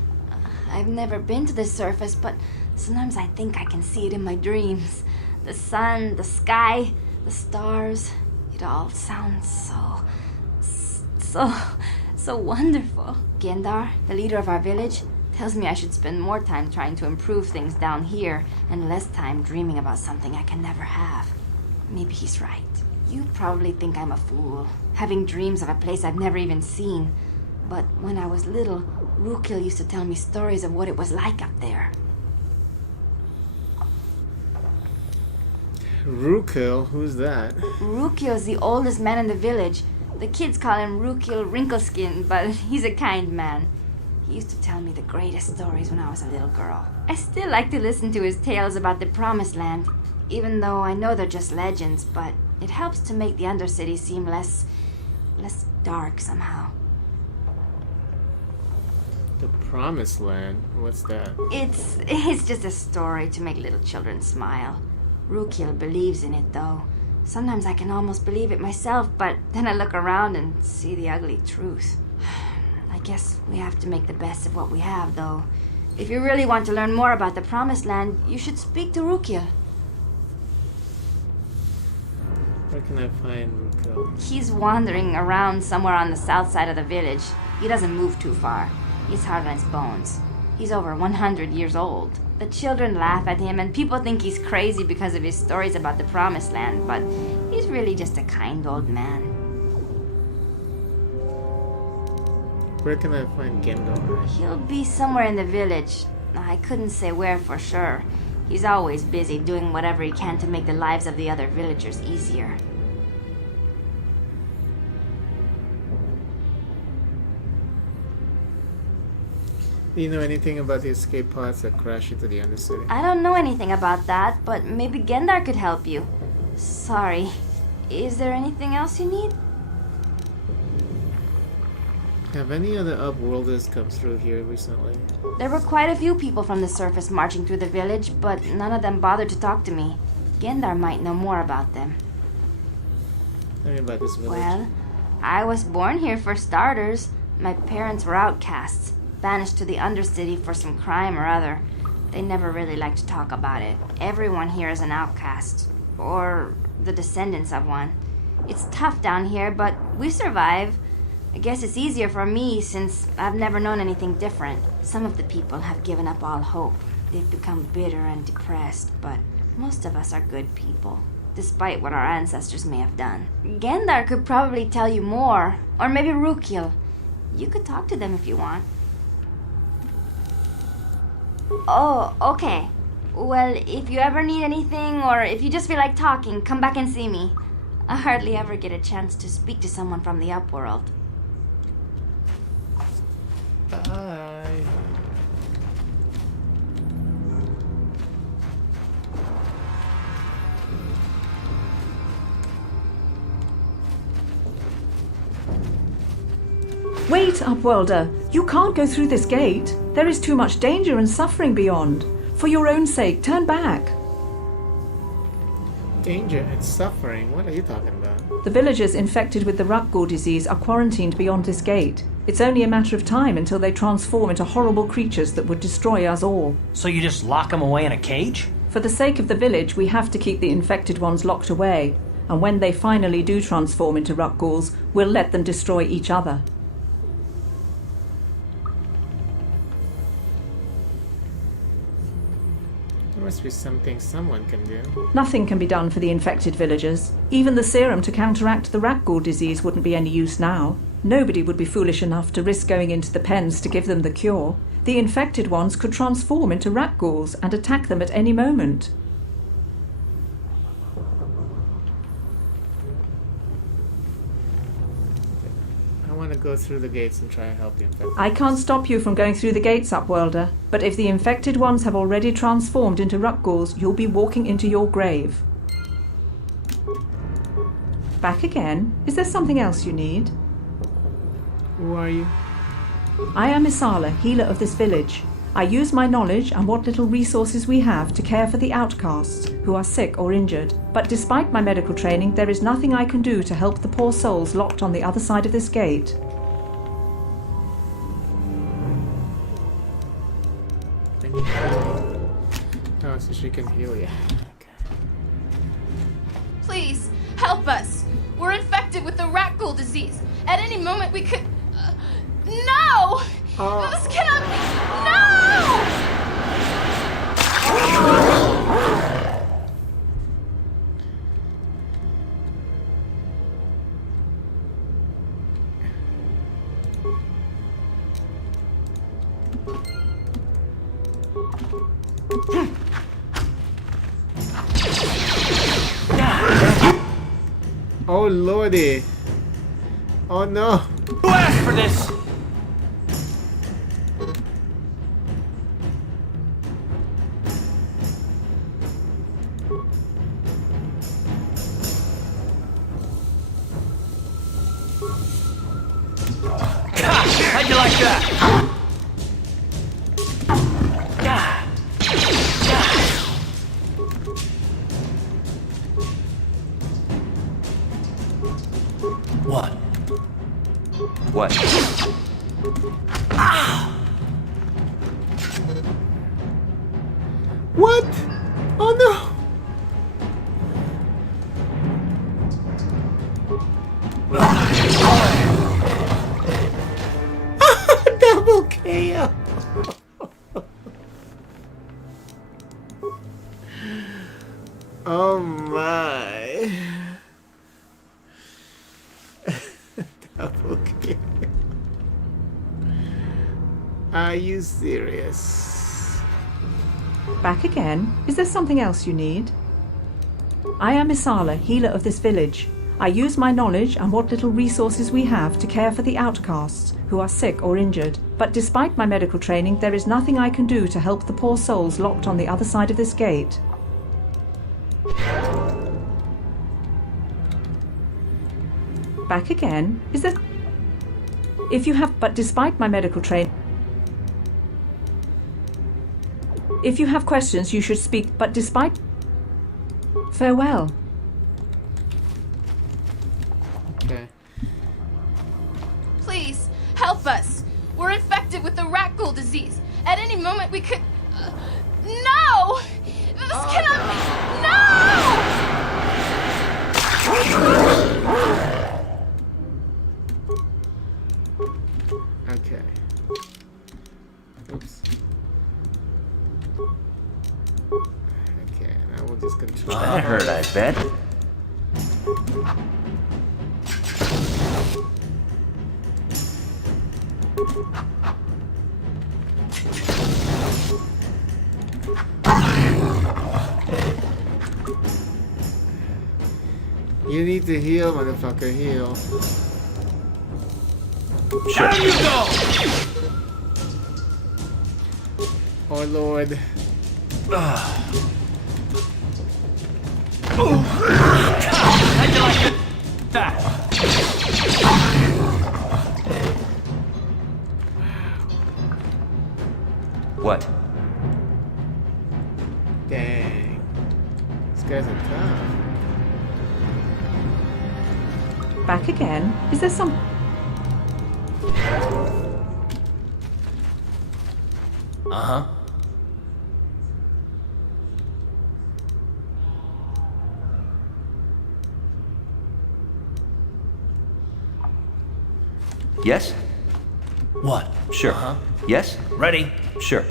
I've never been to the surface, but sometimes I think I can see it in my dreams. The sun, the sky, the stars. It all sounds so wonderful. Gendar, the leader of our village, tells me I should spend more time trying to improve things down here and less time dreaming about something I can never have. Maybe he's right. You probably think I'm a fool, having dreams of a place I've never even seen. But when I was little, Rukil used to tell me stories of what it was like up there. Rukil? Who's that? Rukil is the oldest man in the village. The kids call him Rukil Wrinkleskin, but he's a kind man. He used to tell me the greatest stories when I was a little girl. I still like to listen to his tales about the Promised Land, even though I know they're just legends, but it helps to make the Undercity seem less dark somehow. The Promised Land? What's that? It's just a story to make little children smile. Rukil believes in it, though. Sometimes I can almost believe it myself, but then I look around and see the ugly truth. I guess we have to make the best of what we have, though. If you really want to learn more about the Promised Land, you should speak to Rukil. Where can I find Rukil? He's wandering around somewhere on the south side of the village. He doesn't move too far. He's hard on his bones. He's over 100 years old. The children laugh at him, and people think he's crazy because of his stories about the Promised Land, but he's really just a kind old man. Where can I find Gendar? He'll be somewhere in the village. I couldn't say where for sure. He's always busy doing whatever he can to make the lives of the other villagers easier. Do you know anything about the escape pods that crash into the Undercity? I don't know anything about that, but maybe Gendar could help you. Sorry. Is there anything else you need? Have any other Upworlders come through here recently? There were quite a few people from the surface marching through the village, but none of them bothered to talk to me. Gendar might know more about them. Tell me about this village. Well, I was born here for starters. My parents were outcasts, banished to the Undercity for some crime or other. They never really liked to talk about it. Everyone here is an outcast, or the descendants of one. It's tough down here, but we survive. I guess it's easier for me since I've never known anything different. Some of the people have given up all hope. They've become bitter and depressed, but most of us are good people, despite what our ancestors may have done. Gendar could probably tell you more, or maybe Rukiel. You could talk to them if you want. Oh, okay. Well, if you ever need anything, or if you just feel like talking, come back and see me. I hardly ever get a chance to speak to someone from the Upworld. Bye. Wait, Upworlder! You can't go through this gate. There is too much danger and suffering beyond. For your own sake, turn back. Danger and suffering? What are you talking about? The villagers infected with the Rakghoul disease are quarantined beyond this gate. It's only a matter of time until they transform into horrible creatures that would destroy us all. So you just lock them away in a cage? For the sake of the village, we have to keep the infected ones locked away. And when they finally do transform into Rakghouls, we'll let them destroy each other. There must be something someone can do. Nothing can be done for the infected villagers. Even the serum to counteract the Rakghoul disease wouldn't be any use now. Nobody would be foolish enough to risk going into the pens to give them the cure. The infected ones could transform into Rakghouls and attack them at any moment. I want to go through the gates and try to help the infected. I can't stop you from going through the gates, Upworlder, but if the infected ones have already transformed into Rakghouls, you'll be walking into your grave. Back again? Is there something else you need? Who are you? I am Isala, healer of this village. I use my knowledge and what little resources we have to care for the outcasts who are sick or injured. But despite my medical training, there is nothing I can do to help the poor souls locked on the other side of this gate. Oh, so she can heal you. Please, help us. We're infected with the Rakghoul disease. At any moment we could... No! This cannot be... No! Oh lordy. Oh no. Who asked for this? How'd you like that? What? What? What? Oh no! Double KO! Oh my! Double KO! Are you serious? Back again? Is there something else you need? I am Isala, healer of this village. I use my knowledge and what little resources we have to care for the outcasts who are sick or injured. But despite my medical training, there is nothing I can do to help the poor souls locked on the other side of this gate. Back again? Is there... If you have... But despite my medical training... If you have questions, you should speak, but despite... Farewell. Okay. rat ghoul disease. At any moment we could... no! This cannot be... No! Okay. Oops. Okay, now we'll just control. That hurt, I bet. You need to heal, motherfucker, heal. Sure. There you go! Oh Lord. What? Dang. These guys are tough. Back again? Is there some... Uh-huh. Yes? What? Sure. Uh-huh. Yes? Ready? Sure.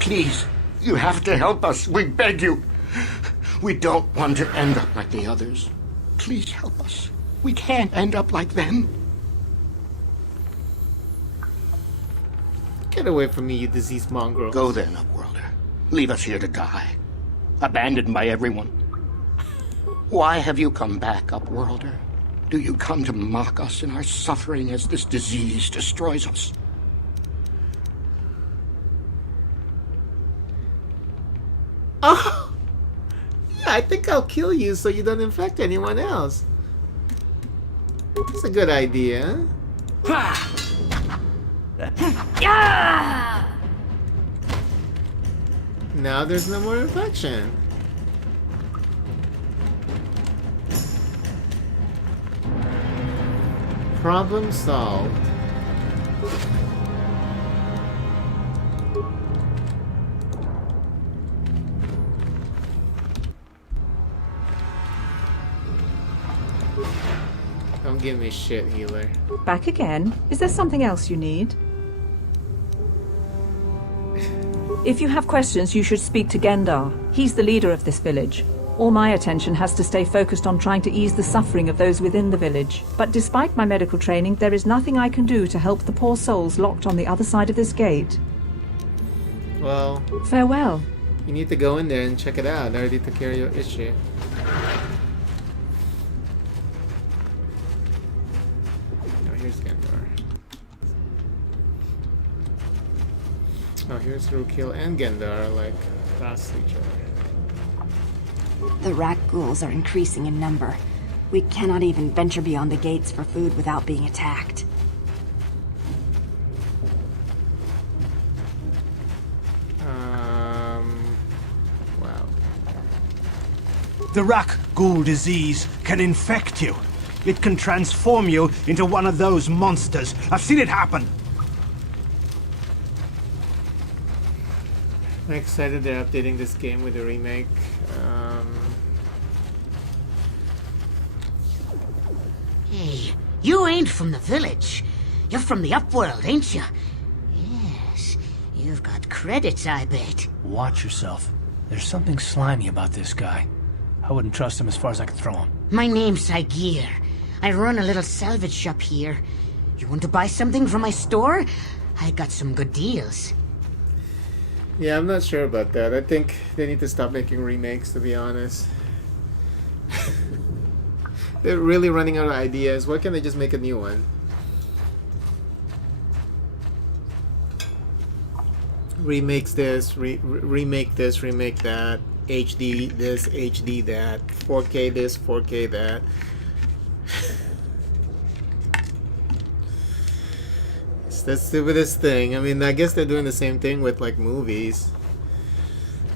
Please, you have to help us. We beg you. We don't want to end up like the others. Please help us. We can't end up like them. Get away from me, you disease mongrel. Go then, Upworlder. Leave us here to die. Abandoned by everyone. Why have you come back, Upworlder? Do you come to mock us in our suffering as this disease destroys us? Oh! Yeah, I think I'll kill you so you don't infect anyone else. That's a good idea. Now there's no more infection. Problem solved. Don't give me shit, healer. Back again? Is there something else you need? If you have questions, you should speak to Gendar. He's the leader of this village. All my attention has to stay focused on trying to ease the suffering of those within the village. But despite my medical training, there is nothing I can do to help the poor souls locked on the other side of this gate. Well, farewell. You need to go in there and check it out. I already took care of your issue. Oh, here's Gendar. Oh, here's Rukil and Gendar, like, past each other. The rat ghouls are increasing in number. We cannot even venture beyond the gates for food without being attacked. Wow. The rat ghoul disease can infect you. It can transform you into one of those monsters. I've seen it happen. I'm excited they're updating this game with a remake. Hey, you ain't from the village. You're from the Upworld, ain't you? Yes, you've got credits, I bet. Watch yourself. There's something slimy about this guy. I wouldn't trust him as far as I could throw him. My name's Saigir. I run a little salvage shop here. You want to buy something from my store? I got some good deals. Yeah, I'm not sure about that. I think they need to stop making remakes, to be honest. They're really running out of ideas. Why can't they just make a new one? Remakes this, remake this, remake that, HD this, HD that, 4K this, 4K that. It's the stupidest thing. I mean, I guess they're doing the same thing with like movies.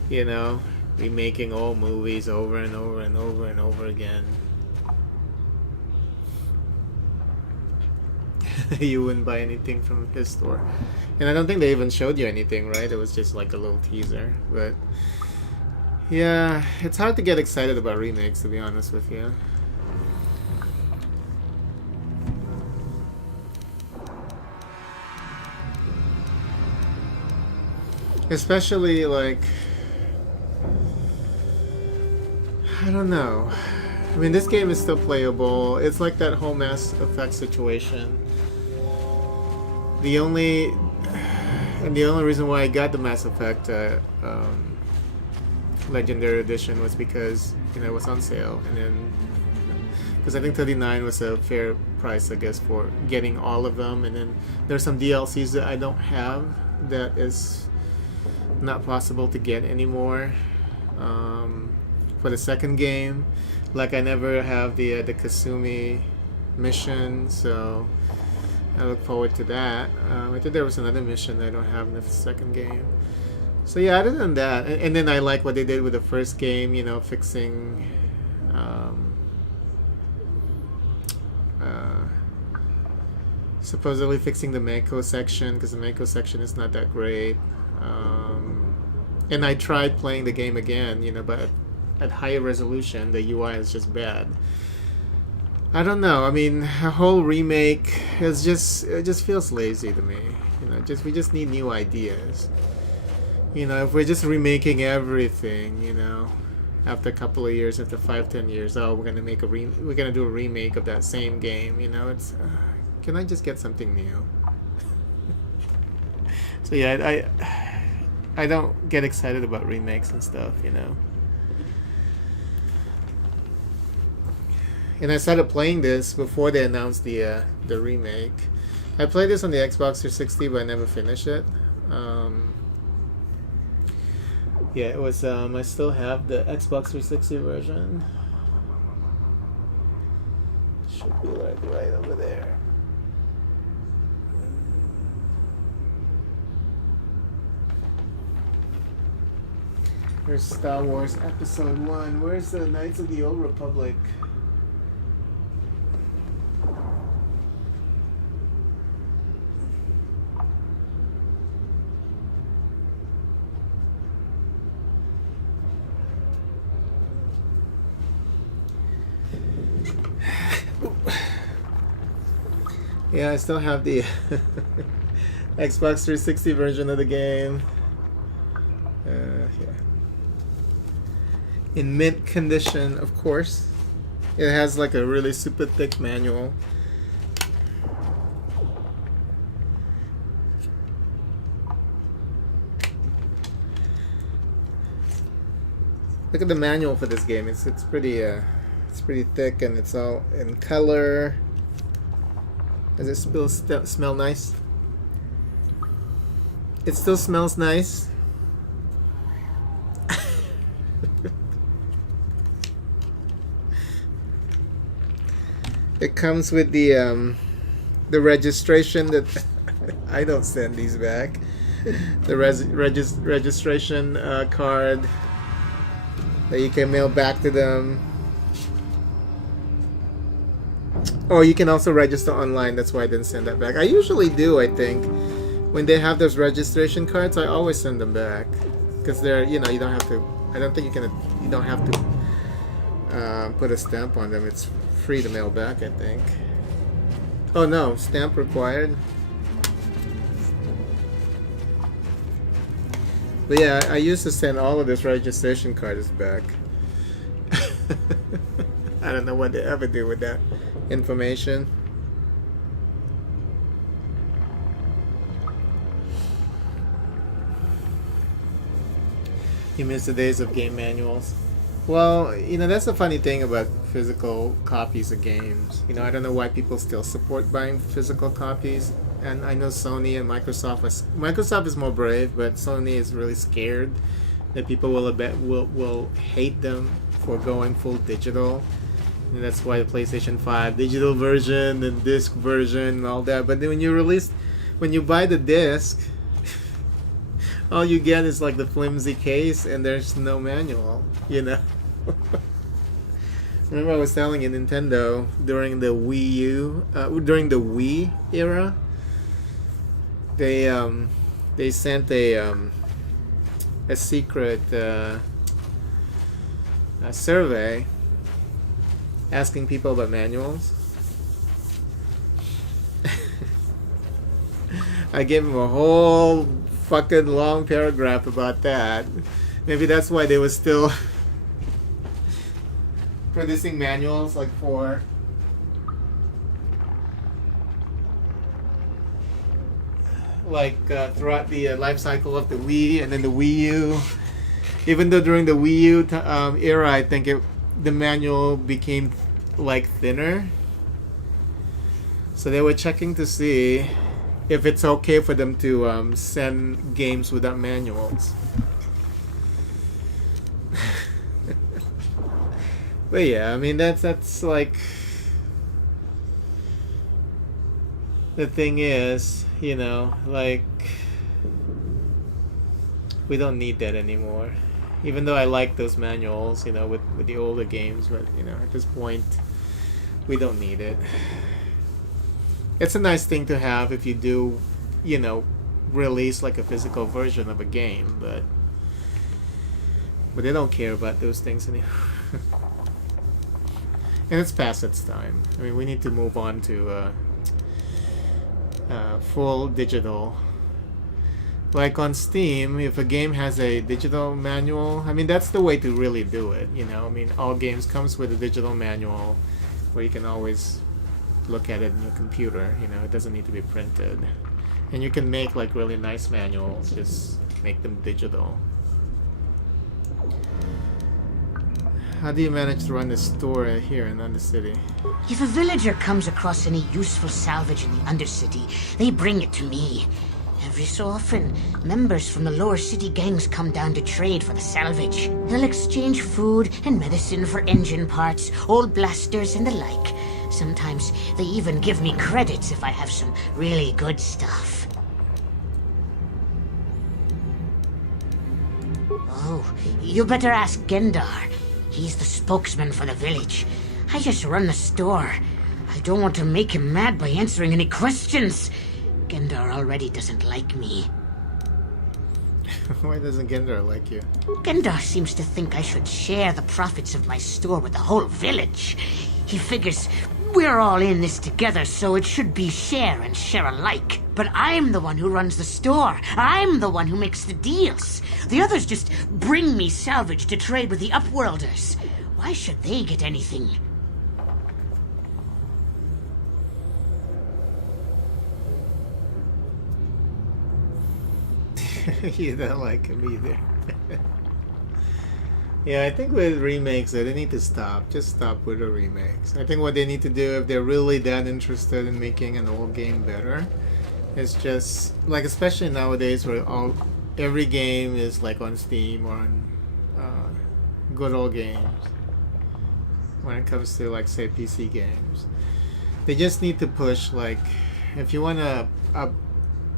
You know, remaking old movies over and over and over and over again. you wouldn't buy anything from his store. And I don't think they even showed you anything, right? It was just like a little teaser. But yeah, it's hard to get excited about remakes, to be honest with you. Especially like, I don't know. I mean, this game is still playable. It's like that whole Mass Effect situation. The only reason why I got the Mass Effect Legendary Edition was because, you know, it was on sale, and then because I think $39 was a fair price, I guess, for getting all of them. And then there's some DLCs that I don't have that is not possible to get anymore for the second game. Like, I never have the Kasumi mission, so I look forward to that. I think there was another mission that I don't have in the second game. So yeah, other than that, and then I like what they did with the first game, you know, fixing supposedly fixing the Mako section, because the Mako section is not that great. And I tried playing the game again, you know, but at higher resolution, the UI is just bad. I don't know. I mean, a whole remake is it just feels lazy to me. You know, we just need new ideas. You know, if we're just remaking everything, you know, after a couple of years, after 5-10 years, oh, we're gonna do a remake of that same game. You know, it's can I just get something new? So yeah, I don't get excited about remakes and stuff, you know. And I started playing this before they announced the remake. I played this on the Xbox 360, but I never finished it. Yeah, it was. I still have the Xbox 360 version. Should be like right over there. Here's Star Wars Episode 1. Where's the Knights of the Old Republic? Yeah, I still have the Xbox 360 version of the game. Yeah. In mint condition, of course. It has like a really super thick manual. Look at the manual for this game. It's pretty thick, and it's all in color. Does it still smell nice? It still smells nice. It comes with the registration that I don't send these back. The registration card that you can mail back to them. Oh, you can also register online. That's why I didn't send that back. I usually do, I think. When they have those registration cards, I always send them back. Because they're, you know, you don't have to, I don't think you don't have to put a stamp on them. It's free to mail back, I think. Oh no, stamp required. But yeah, I used to send all of this registration cards back. I don't know what they ever do with that information. You miss the days of game manuals. Well, you know, that's the funny thing about physical copies of games. You know, I don't know why people still support buying physical copies. And I know Sony and Microsoft is more brave, but Sony is really scared that people will hate them for going full digital. And that's why the PlayStation 5 digital version and disc version and all that. But then when you buy the disc, all you get is like the flimsy case and there's no manual, you know. Remember I was telling you, Nintendo during the Wii U, during the Wii era, they sent a secret a survey asking people about manuals. I gave them a whole fucking long paragraph about that. Maybe that's why they were still producing manuals like for throughout the life cycle of the Wii and then the Wii U. Even though during the Wii U era, I think the manual became like thinner. So they were checking to see if it's okay for them to send games without manuals. But yeah, I mean that's like the thing is, you know, like we don't need that anymore. Even though I like those manuals, you know, with the older games, but you know, at this point we don't need it. It's a nice thing to have if you do, you know, release like a physical version of a game, but they don't care about those things anymore. And it's past its time. I mean, we need to move on to full digital. Like on Steam, if a game has a digital manual, I mean, that's the way to really do it, you know? I mean, all games comes with a digital manual where you can always look at it in your computer, you know? It doesn't need to be printed. And you can make like really nice manuals, just make them digital. How do you manage to run the store here in Undercity? If a villager comes across any useful salvage in the Undercity, they bring it to me. Every so often, members from the lower city gangs come down to trade for the salvage. They'll exchange food and medicine for engine parts, old blasters, and the like. Sometimes they even give me credits if I have some really good stuff. Oh, you better ask Gendar. He's the spokesman for the village. I just run the store. I don't want to make him mad by answering any questions. Gendar already doesn't like me. Why doesn't Gendar like you? Gendar seems to think I should share the profits of my store with the whole village. He figures we're all in this together, so it should be share and share alike. But I'm the one who runs the store. I'm the one who makes the deals. The others just bring me salvage to trade with the Upworlders. Why should they get anything? You don't like him either. Yeah, I think with remakes, they need to stop. Just stop with the remakes. I think what they need to do, if they're really that interested in making an old game better, is just like, especially nowadays where every game is like on Steam or on good old games. When it comes to like say PC games, they just need to push, like, if you want to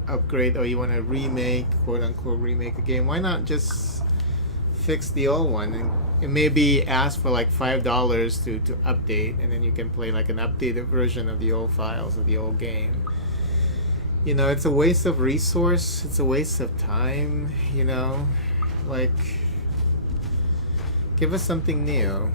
upgrade or you want to remake, quote unquote remake a game, why not just fix the old one and maybe ask for like $5 to update, and then you can play like an updated version of the old files of the old game. You know, it's a waste of resource, it's a waste of time, you know, like, give us something new.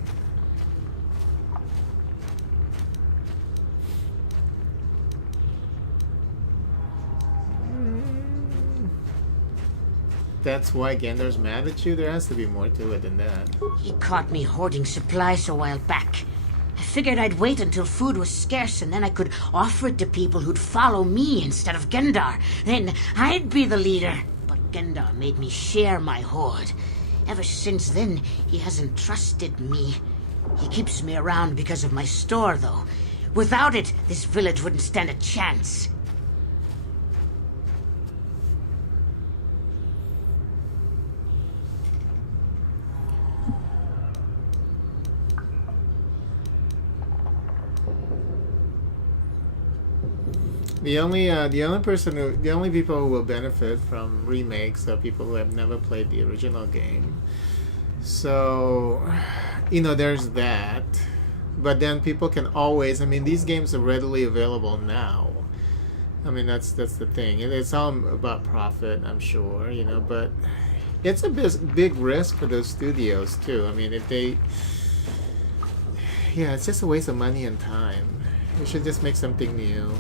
That's why Gendar's mad at you? There has to be more to it than that. He caught me hoarding supplies a while back. I figured I'd wait until food was scarce and then I could offer it to people who'd follow me instead of Gendar. Then I'd be the leader. But Gendar made me share my hoard. Ever since then, he hasn't trusted me. He keeps me around because of my store, though. Without it, this village wouldn't stand a chance. The only people who will benefit from remakes are people who have never played the original game. So, you know, there's that. but then people can always, I mean, these games are readily available now. I mean, that's the thing. It's all about profit, I'm sure, you know, but it's a big risk for those studios too. I mean, if they, yeah, it's just a waste of money and time. You should just make something new.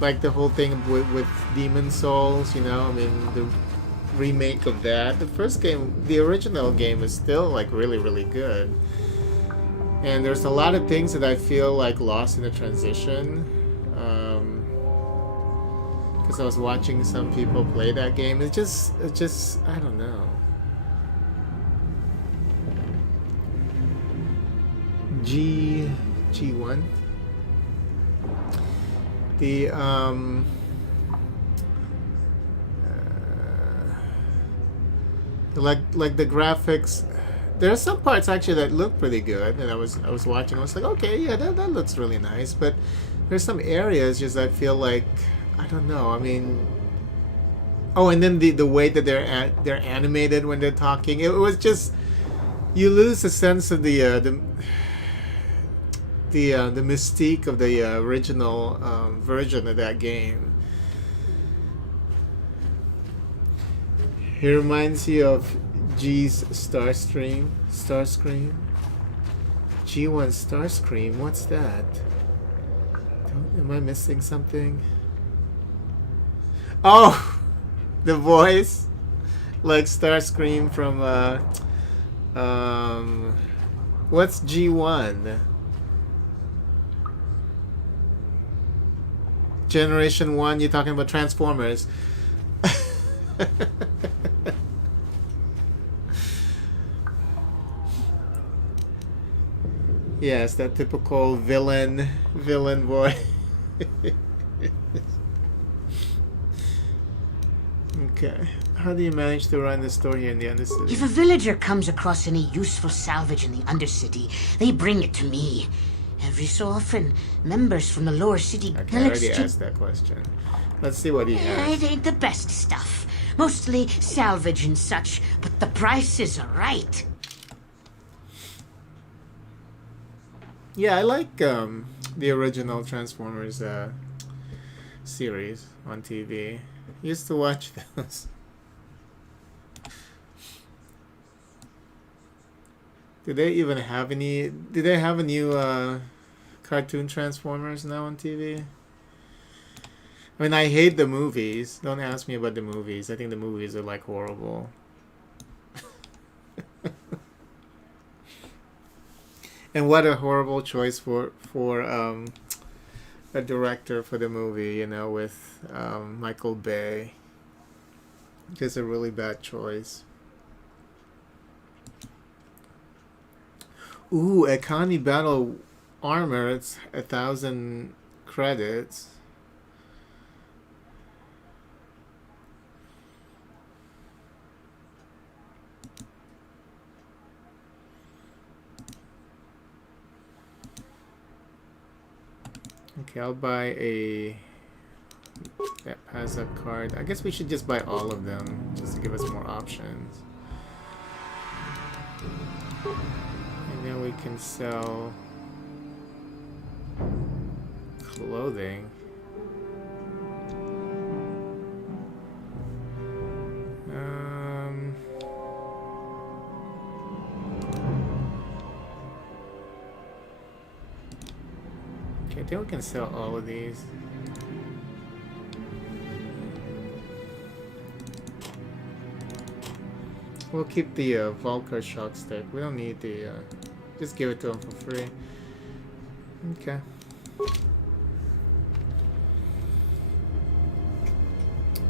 Like the whole thing with Demon Souls, you know, I mean, the remake of that. The first game, the original game, is still like really, really good. And there's a lot of things that I feel like lost in the transition. Because I was watching some people play that game. It just, I don't know. G1. The like the graphics, there are some parts actually that look pretty good, and I was watching, I was like, okay, yeah, that looks really nice, but there's some areas just I feel like, I don't know, I mean, oh, and then the way that they're animated when they're talking, it was just, you lose a sense of the mystique of the original version of that game. It reminds you of G's Starscream. G1 Starscream. What's that? Am I missing something? Oh, the voice, like Starscream from what's G1? Generation 1, you're talking about Transformers. Yes, that typical villain boy. Okay. How do you manage to run the store here in the Undercity? If a villager comes across any useful salvage in the Undercity, they bring it to me. Every so often, members from the lower city... Okay, I already asked that question. Let's see what he has. It ain't the best stuff. Mostly salvage and such, but the prices are right. Yeah, I like the original Transformers series on TV. Used to watch those. Do they even have any? Do they have a new cartoon Transformers now on TV? I mean, I hate the movies. Don't ask me about the movies. I think the movies are like horrible. And what a horrible choice for a director for the movie, you know, with Michael Bay. Just a really bad choice. Ooh, Akani Battle Armor, it's 1,000 credits. Okay, I'll buy that PASA card. I guess we should just buy all of them, just to give us more options. And then we can sell clothing. Okay, I think we can sell all of these. We'll keep the Volker shock stick. We don't need the... just give it to him for free. Okay.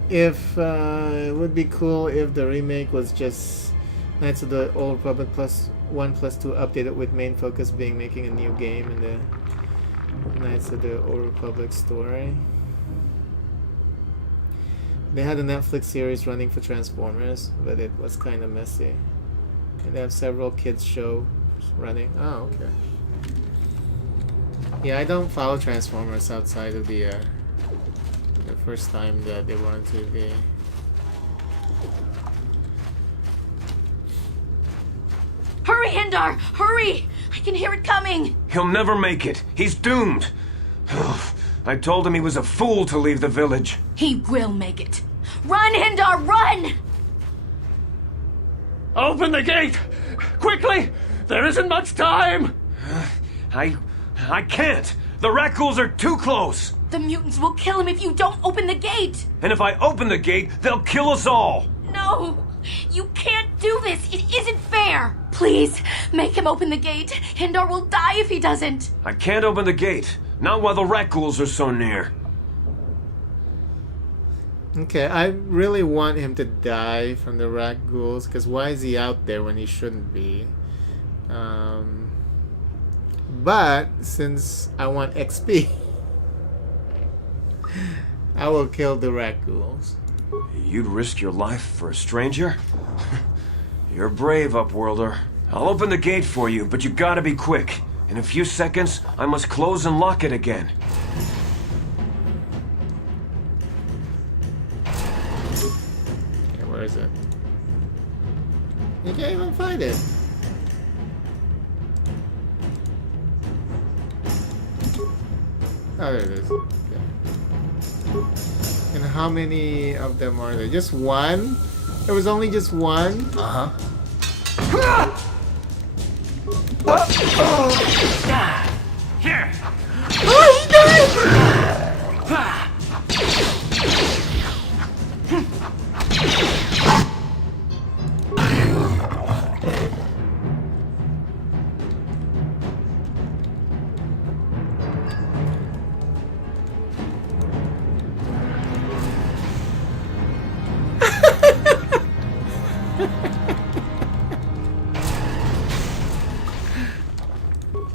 If it would be cool if the remake was just Knights of the Old Republic +1 +2 updated, with main focus being making a new game in the Knights of the Old Republic story. They had a Netflix series running for Transformers, but it was kind of messy. And they have several kids shows running. Oh, okay. Yeah, I don't follow Transformers outside of the first time that they were on TV. Hurry, Hindar! Hurry! I can hear it coming! He'll never make it. He's doomed. I told him he was a fool to leave the village. He will make it. Run, Hindar, run! Open the gate! Quickly! There isn't much time! I can't. The Rakghouls are too close. The mutants will kill him if you don't open the gate! And if I open the gate, they'll kill us all. No! You can't do this! It isn't fair! Please, make him open the gate. Hindar will die if he doesn't. I can't open the gate. Not while the Rakghouls are so near. Okay, I really want him to die from the Rakghouls, because why is he out there when he shouldn't be? But since I want XP, I will kill the Rakghouls. You'd risk your life for a stranger? You're brave, Upworlder. I'll open the gate for you, but you gotta be quick. In a few seconds, I must close and lock it again. Okay, where is it? You can't even find it. Oh, there it is. Okay. And how many of them are there? Just one? There was only just one? Uh-huh. Here! Oh, he died!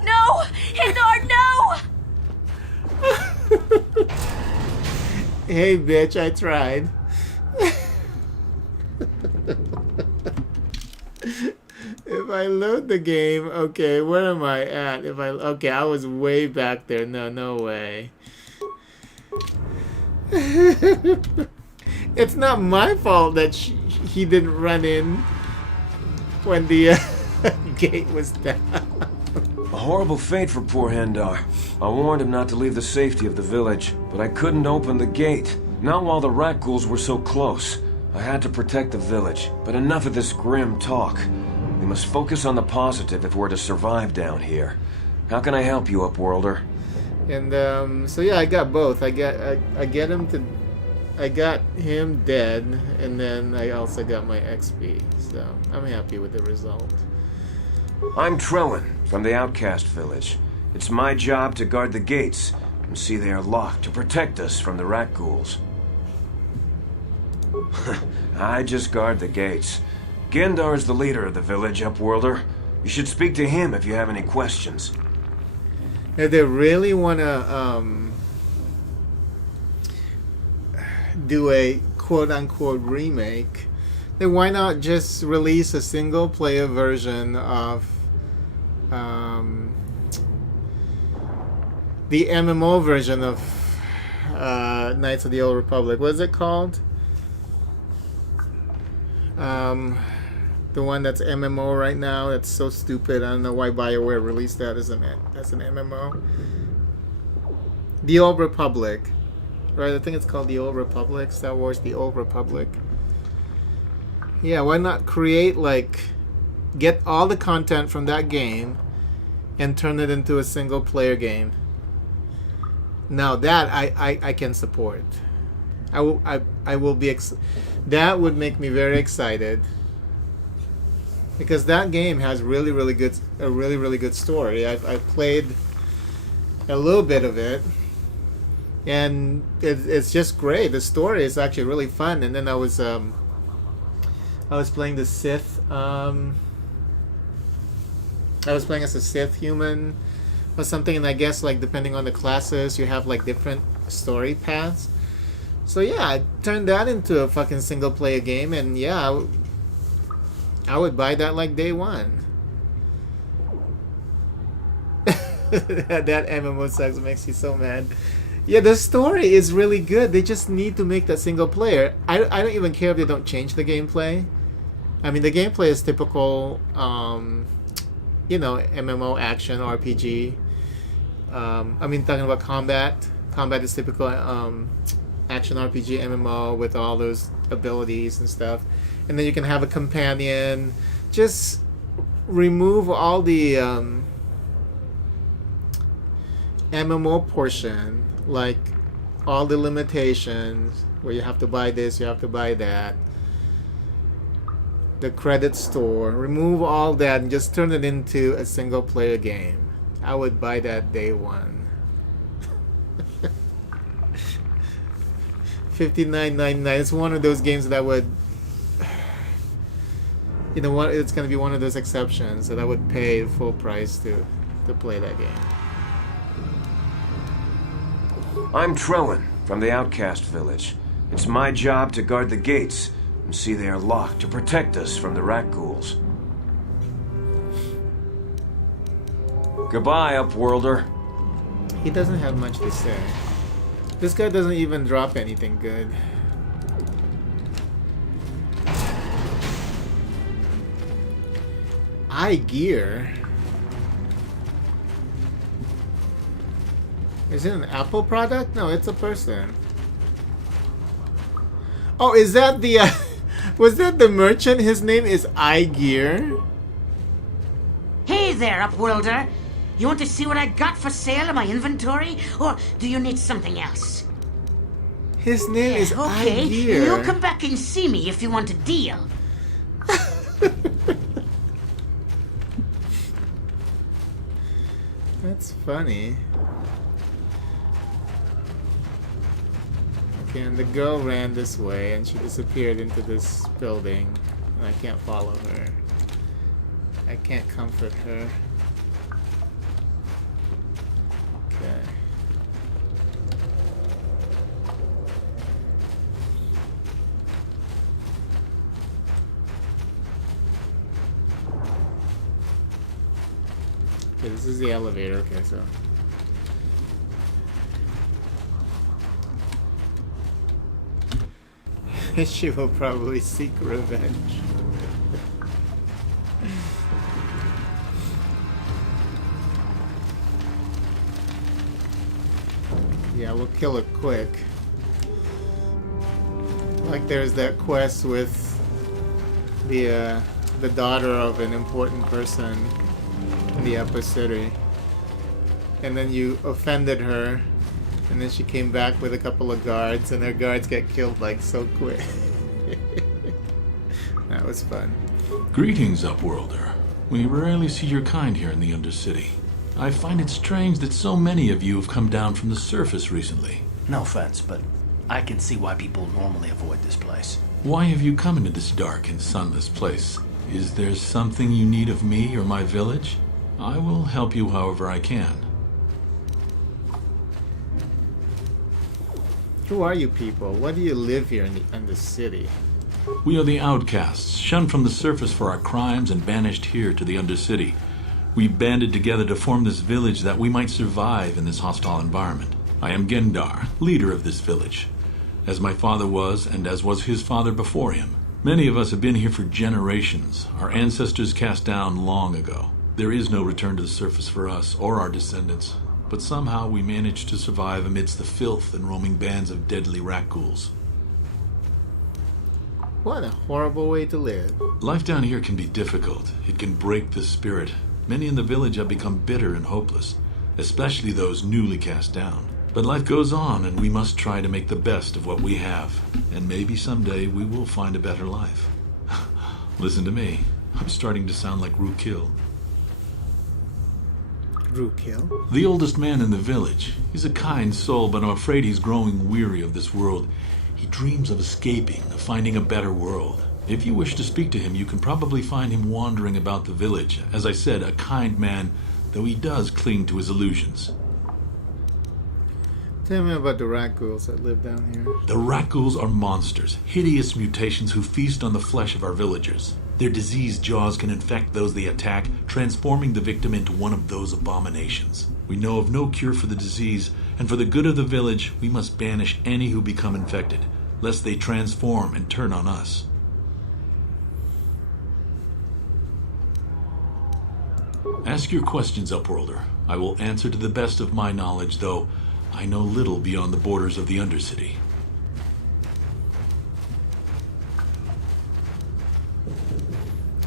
No! Hindar, no! Hey, bitch, I tried. If I load the game, okay, where am I at? Okay, I was way back there. No way. It's not my fault that he didn't run in when the gate was down. A horrible fate for poor Hindar. I warned him not to leave the safety of the village, but I couldn't open the gate. Not while the Rakghouls were so close. I had to protect the village, but enough of this grim talk. We must focus on the positive if we're to survive down here. How can I help you, Upworlder? And so yeah, I got both. I got him dead, and then I also got my XP. So I'm happy with the result. I'm Trellin, from the Outcast Village. It's my job to guard the gates and see they are locked to protect us from the Rakghouls. I just guard the gates. Gendar is the leader of the village, Upworlder. You should speak to him if you have any questions. If they really want to do a quote-unquote remake, then why not just release a single-player version of the MMO version of Knights of the Old Republic? What is it called? The one that's MMO right now. That's so stupid. I don't know why BioWare released that as an MMO. The Old Republic, right? I think it's called The Old Republic. Star Wars: The Old Republic. Yeah, why not get all the content from that game and turn it into a single player game? Now that I can support. I will be that would make me very excited, because that game has a really good story. I played a little bit of it, and it's just great. The story is actually really fun. And then I was playing the Sith. I was playing as a Sith human or something, and I guess depending on the classes, you have different story paths. So yeah, I turned that into a fucking single player game, and yeah, I would buy that day one. That MMO sucks, makes you so mad. Yeah, the story is really good. They just need to make that single player. I don't even care if they don't change the gameplay. I mean, the gameplay is typical MMO action RPG. I mean, talking about combat. Combat is typical action RPG MMO with all those abilities and stuff. And then you can have a companion. Just remove all the MMO portion, like all the limitations where you have to buy this, you have to buy that. The credit store. Remove all that and just turn it into a single player game. I would buy that day one. $59.99. It's one of those games that I would, what? It's gonna be one of those exceptions that I would pay full price to play that game. I'm Trellin, from the Outcast Village. It's my job to guard the gates and see they are locked to protect us from the rat ghouls. Goodbye, Upworlder. He doesn't have much to say. This guy doesn't even drop anything good. iGear? Is it an Apple product? No, it's a person. Oh, is that the... was that the merchant? His name is iGear? Hey there, Upworlder. You want to see what I got for sale in my inventory? Or do you need something else? His name is okay. iGear. You come back and see me if you want a deal. That's funny. Okay, and the girl ran this way and she disappeared into this building. And I can't follow her. I can't comfort her. Okay. Okay, this is the elevator. Okay, so. She will probably seek revenge. Yeah, we'll kill it quick. Like there's that quest with the daughter of an important person in the upper city. And then you offended her. And then she came back with a couple of guards, and her guards get killed like so quick. That was fun. Greetings, Upworlder. We rarely see your kind here in the Undercity. I find it strange that so many of you have come down from the surface recently. No offense, but I can see why people normally avoid this place. Why have you come into this dark and sunless place? Is there something you need of me or my village? I will help you however I can. Who are you people? Why do you live here in the Undercity? We are the outcasts, shunned from the surface for our crimes and banished here to the Undercity. We banded together to form this village that we might survive in this hostile environment. I am Gendar, leader of this village, as my father was and as was his father before him. Many of us have been here for generations, our ancestors cast down long ago. There is no return to the surface for us or our descendants. But somehow we managed to survive amidst the filth and roaming bands of deadly rat ghouls. What a horrible way to live. Life down here can be difficult. It can break the spirit. Many in the village have become bitter and hopeless, especially those newly cast down. But life goes on, and we must try to make the best of what we have. And maybe someday we will find a better life. Listen to me. I'm starting to sound like Rukil. Rukil? The oldest man in the village. He's a kind soul, but I'm afraid he's growing weary of this world. He dreams of escaping, of finding a better world. If you wish to speak to him, you can probably find him wandering about the village. As I said, a kind man, though he does cling to his illusions. Tell me about the rat ghouls that live down here. The rat ghouls are monsters, hideous mutations who feast on the flesh of our villagers. Their diseased jaws can infect those they attack, transforming the victim into one of those abominations. We know of no cure for the disease, and for the good of the village, we must banish any who become infected, lest they transform and turn on us. Ask your questions, Upworlder. I will answer to the best of my knowledge, though I know little beyond the borders of the Undercity.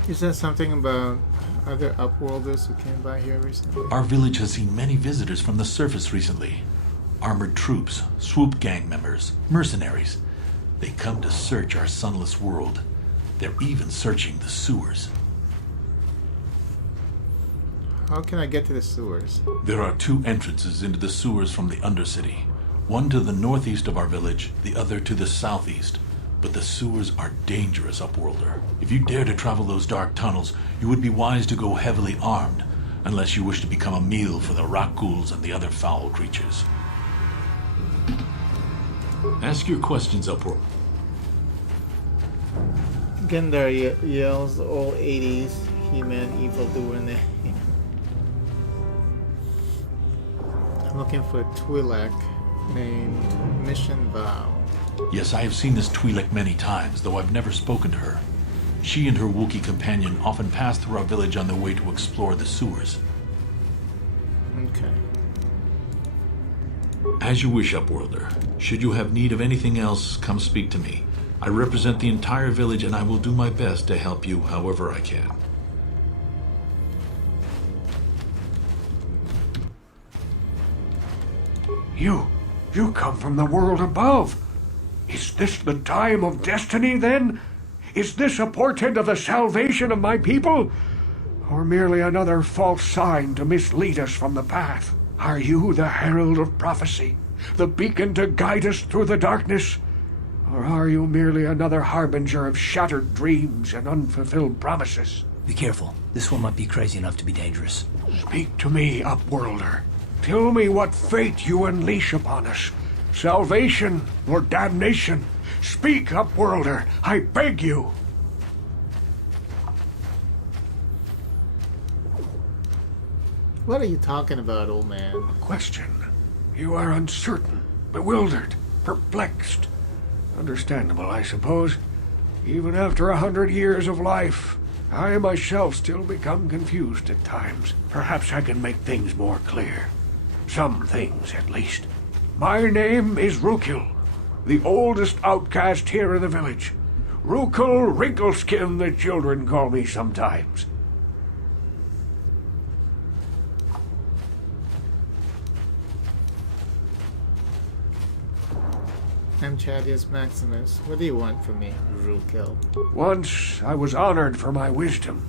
You said something about other Upworlders who came by here recently? Our village has seen many visitors from the surface recently. Armored troops, swoop gang members, mercenaries. They come to search our sunless world. They're even searching the sewers. How can I get to the sewers? There are 2 entrances into the sewers from the Undercity. One to the northeast of our village, the other to the southeast. But the sewers are dangerous, Upworlder. If you dare to travel those dark tunnels, you would be wise to go heavily armed, unless you wish to become a meal for the rock ghouls and the other foul creatures. Ask your questions, Upworlder. Gendar yells old 80s He-Man evildoer name. I'm looking for a Twi'lek named Mission Vow. Yes, I have seen this Twi'lek many times, though I've never spoken to her. She and her Wookiee companion often pass through our village on their way to explore the sewers. Okay. As you wish, Upworlder. Should you have need of anything else, come speak to me. I represent the entire village and I will do my best to help you however I can. You come from the world above. Is this the time of destiny, then? Is this a portent of the salvation of my people? Or merely another false sign to mislead us from the path? Are you the herald of prophecy? The beacon to guide us through the darkness? Or are you merely another harbinger of shattered dreams and unfulfilled promises? Be careful. This one might be crazy enough to be dangerous. Speak to me, Upworlder. Tell me what fate you unleash upon us. Salvation or damnation? Speak, Upworlder, I beg you. What are you talking about, old man? Question. You are uncertain, bewildered, perplexed. Understandable, I suppose. Even after 100 years of life, I myself still become confused at times. Perhaps I can make things more clear. Some things, at least. My name is Rukil, the oldest outcast here in the village. Rukil Wrinkleskin, the children call me sometimes. I'm Chadius Maximus. What do you want from me, Rukil? Once I was honored for my wisdom.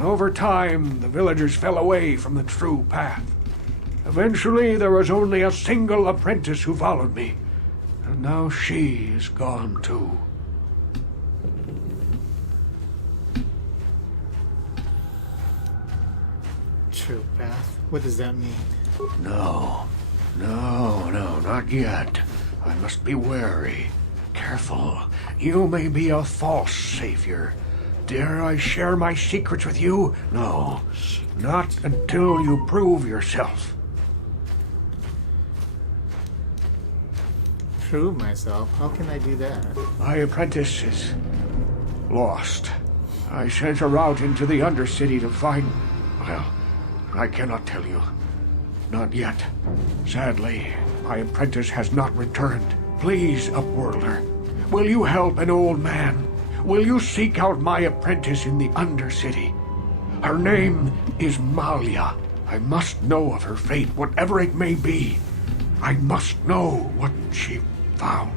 Over time, the villagers fell away from the true path. Eventually, there was only a single apprentice who followed me. And now she is gone too. True path? What does that mean? No, not yet. I must be wary. Careful. You may be a false savior. Dare I share my secrets with you? No, not until you prove yourself. Prove myself? How can I do that? My apprentice is lost. I sent her out into the Undercity to find... Well, I cannot tell you. Not yet. Sadly, my apprentice has not returned. Please, Upworlder, will you help an old man? Will you seek out my apprentice in the Undercity? Her name is Malia. I must know of her fate, whatever it may be. I must know what she found.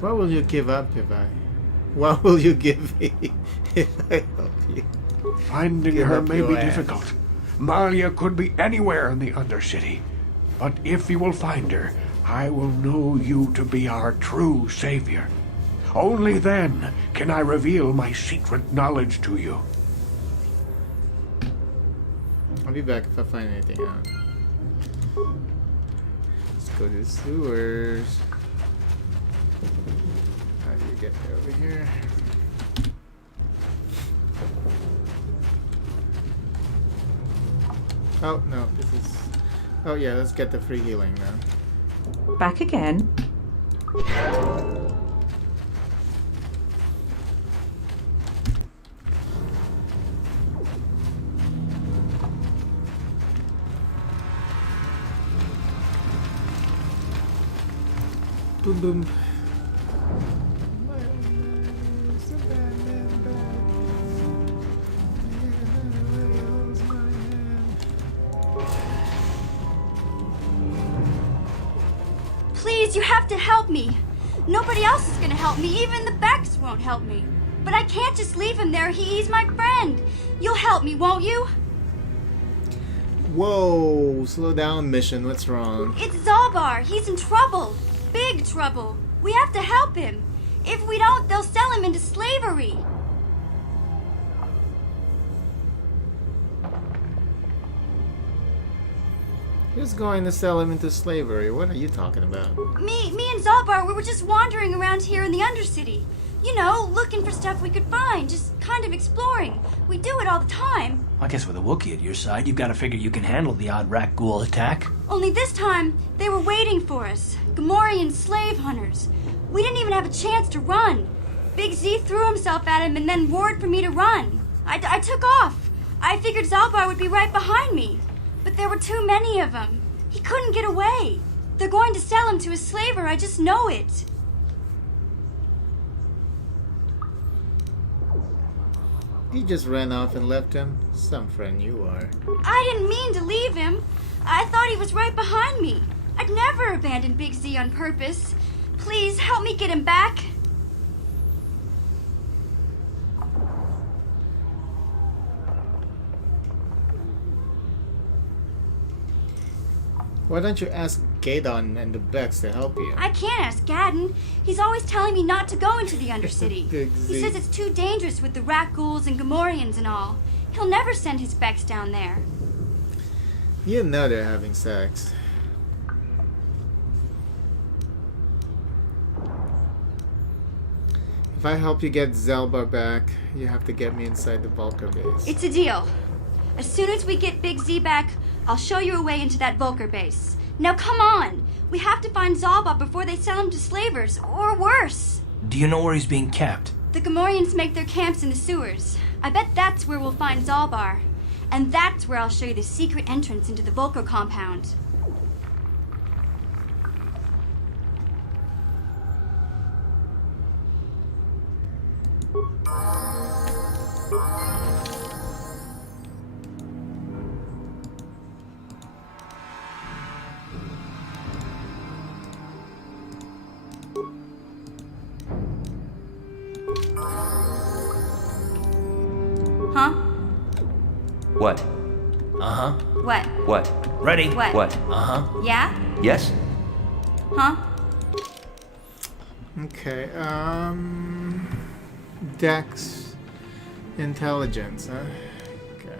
What will you give up if I... What will you give me if I help you? Finding Give her up may your be ass. difficult. Malia could be anywhere in the Undercity. But if you will find her, I will know you to be our true savior. Only then can I reveal my secret knowledge to you. I'll be back if I find anything out. Let's go to the sewers. How do you get there over here? Oh, no, this is... Oh yeah, let's get the free healing now. Back again. Boom boom. Please, you have to help me. Nobody else is gonna help me. Even the Becks won't help me. But I can't just leave him there. He's my friend. You'll help me, won't you? Whoa, slow down, Mission. What's wrong? It's Zalbar. He's in trouble. Big trouble. We have to help him. If we don't, they'll sell him into slavery. Who's going to sell him into slavery? What are you talking about? Me and Zalbar, we were just wandering around here in the Undercity. You know, looking for stuff we could find, just kind of exploring. We do it all the time. I guess with a Wookiee at your side, you've got to figure you can handle the odd rat ghoul attack. Only this time, they were waiting for us. Gamorrean slave hunters. We didn't even have a chance to run. Big Z threw himself at him and then roared for me to run. I took off. I figured Zalbar would be right behind me. But there were too many of them. He couldn't get away. They're going to sell him to a slaver, I just know it. You just ran off and left him? Some friend you are. I didn't mean to leave him. I thought he was right behind me. I'd never abandon Big Z on purpose. Please, help me get him back. Why don't you ask Gadon and the Becks to help you? I can't ask Gadden. He's always telling me not to go into the Undercity. Big He Z. says it's too dangerous with the rat ghouls and Gamorreans and all. He'll never send his Becks down there. You know they're having sex. If I help you get Zalbar back, you have to get me inside the Vulcar base. It's a deal. As soon as we get Big Z back, I'll show you a way into that Vulcar base. Now come on! We have to find Zalbar before they sell him to slavers, or worse. Do you know where he's being kept? The Gamorreans make their camps in the sewers. I bet that's where we'll find Zalbar. And that's where I'll show you the secret entrance into the Vulcar compound. Huh? What? Uh-huh. What? What? Ready? What? What? Uh-huh. Yeah? Yes? Huh? Okay, Dex intelligence, huh? Okay.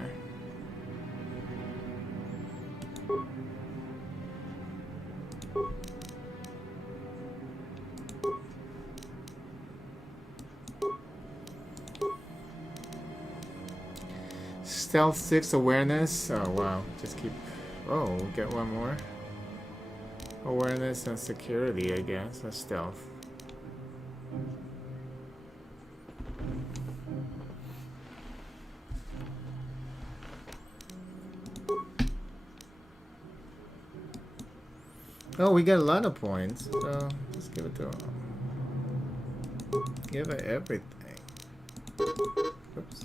Stealth 6 awareness. Oh wow, just keep. Oh, we'll get one more. Awareness and security, I guess. That's stealth. Oh, we get a lot of points. So let's give it to him. Give it everything. Oops.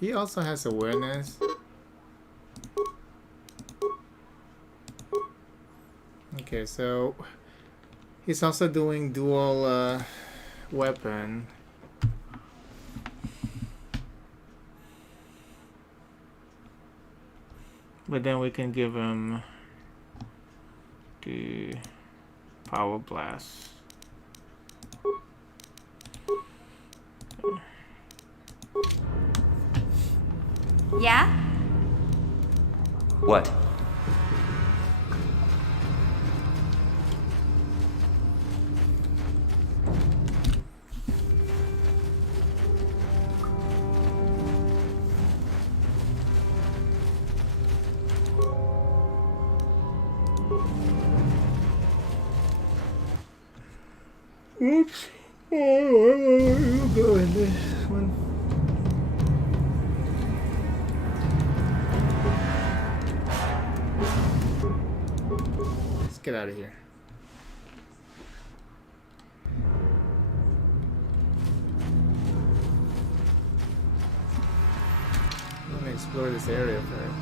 He also has awareness. Okay, so he's also doing dual weapon. But then we can give him the power blast. Yeah? What? Oops. Oh, go in this one. Let's get out of here. I'm gonna explore this area first.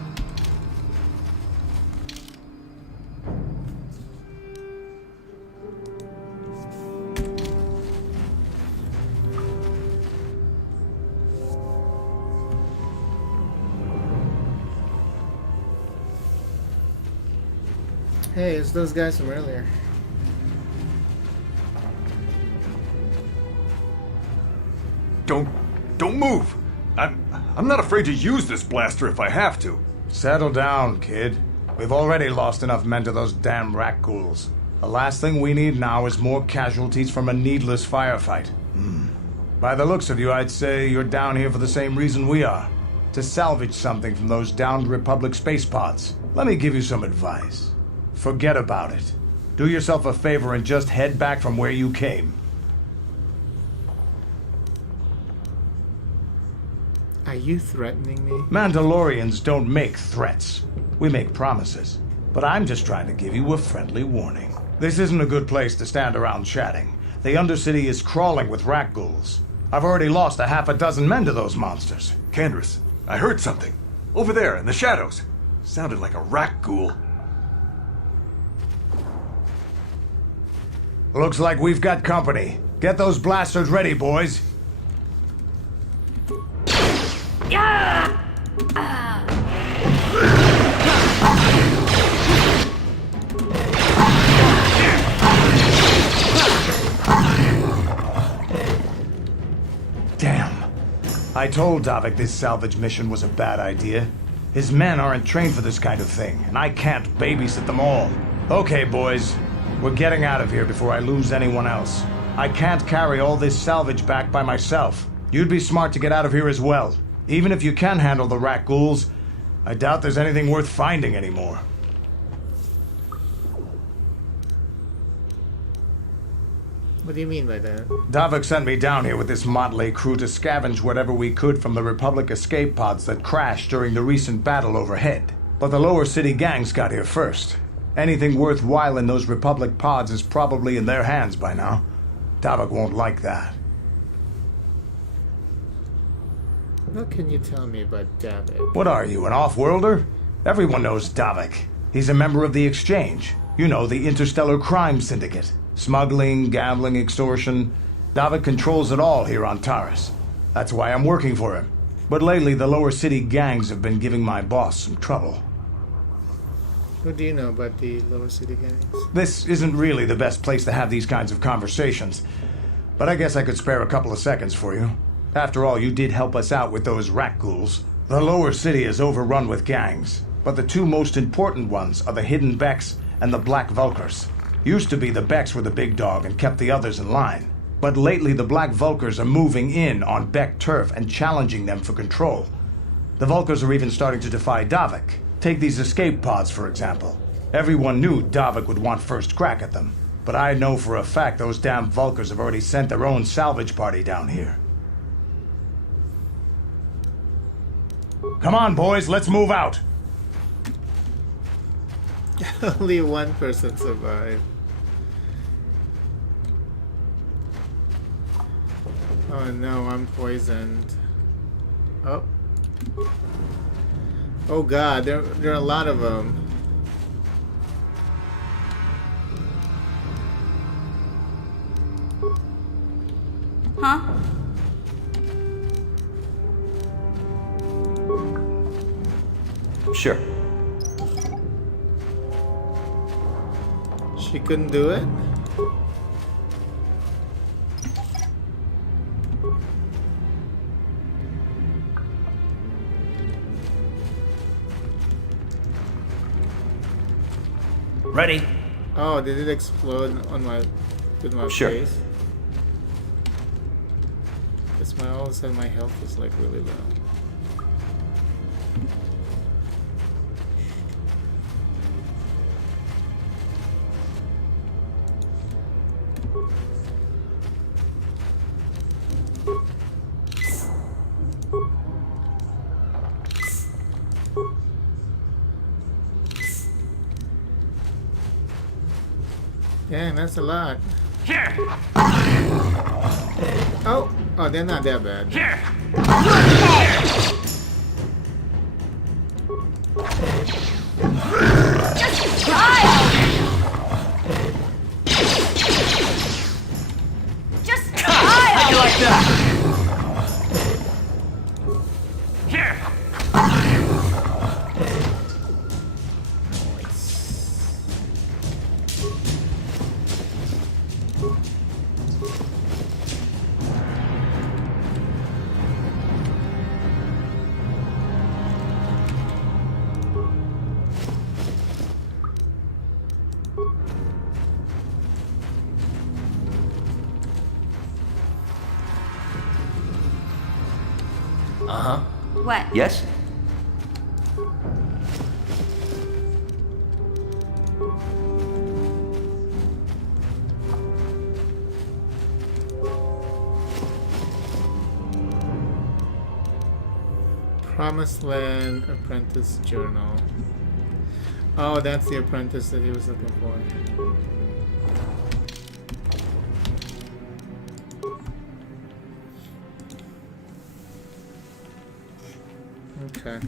Hey, it's those guys from earlier. Don't move. I'm not afraid to use this blaster if I have to. Settle down, kid. We've already lost enough men to those damn rat ghouls. The last thing we need now is more casualties from a needless firefight. By the looks of you, I'd say you're down here for the same reason we are. To salvage something from those downed Republic space pods. Let me give you some advice. Forget about it. Do yourself a favor and just head back from where you came. Are you threatening me? Mandalorians don't make threats. We make promises. But I'm just trying to give you a friendly warning. This isn't a good place to stand around chatting. The Undercity is crawling with rat ghouls. I've already lost a half a dozen men to those monsters. Canderous, I heard something. Over there in the shadows. Sounded like a rat ghoul. Looks like we've got company. Get those blasters ready, boys. Damn. I told Davik this salvage mission was a bad idea. His men aren't trained for this kind of thing, and I can't babysit them all. Okay, boys. We're getting out of here before I lose anyone else. I can't carry all this salvage back by myself. You'd be smart to get out of here as well. Even if you can handle the rat ghouls, I doubt there's anything worth finding anymore. What do you mean by that? Davik sent me down here with this motley crew to scavenge whatever we could from the Republic escape pods that crashed during the recent battle overhead. But the lower city gangs got here first. Anything worthwhile in those Republic pods is probably in their hands by now. Davik won't like that. What can you tell me about Davik? What are you, an off-worlder? Everyone knows Davik. He's a member of the Exchange. You know, the Interstellar Crime Syndicate. Smuggling, gambling, extortion. Davik controls it all here on Taris. That's why I'm working for him. But lately, the lower city gangs have been giving my boss some trouble. What do you know about the lower city gangs? This isn't really the best place to have these kinds of conversations. But I guess I could spare a couple of seconds for you. After all, you did help us out with those rat ghouls. The lower city is overrun with gangs. But the two most important ones are the Hidden Becks and the Black Vulkars. Used to be the Becks were the big dog and kept the others in line. But lately the Black Vulkars are moving in on Beck turf and challenging them for control. The Vulkars are even starting to defy Davik. Take these escape pods, for example. Everyone knew Davik would want first crack at them. But I know for a fact those damn Vulkars have already sent their own salvage party down here. Come on, boys, let's move out! Only one person survived. Oh no, I'm poisoned. Oh. Oh god, there are a lot of them. Huh? Sure. She couldn't do it? Ready? Oh, did it explode on my with my Sure. face? It's my all of a sudden my health is like really low. Dang, that's a lot. Here. Oh, they're not that bad. Here. Just die! Just die! How you like that? Here. Uh-huh. What? Yes? Promised Land Apprentice Journal. Oh, that's the apprentice that he was looking for. Okay.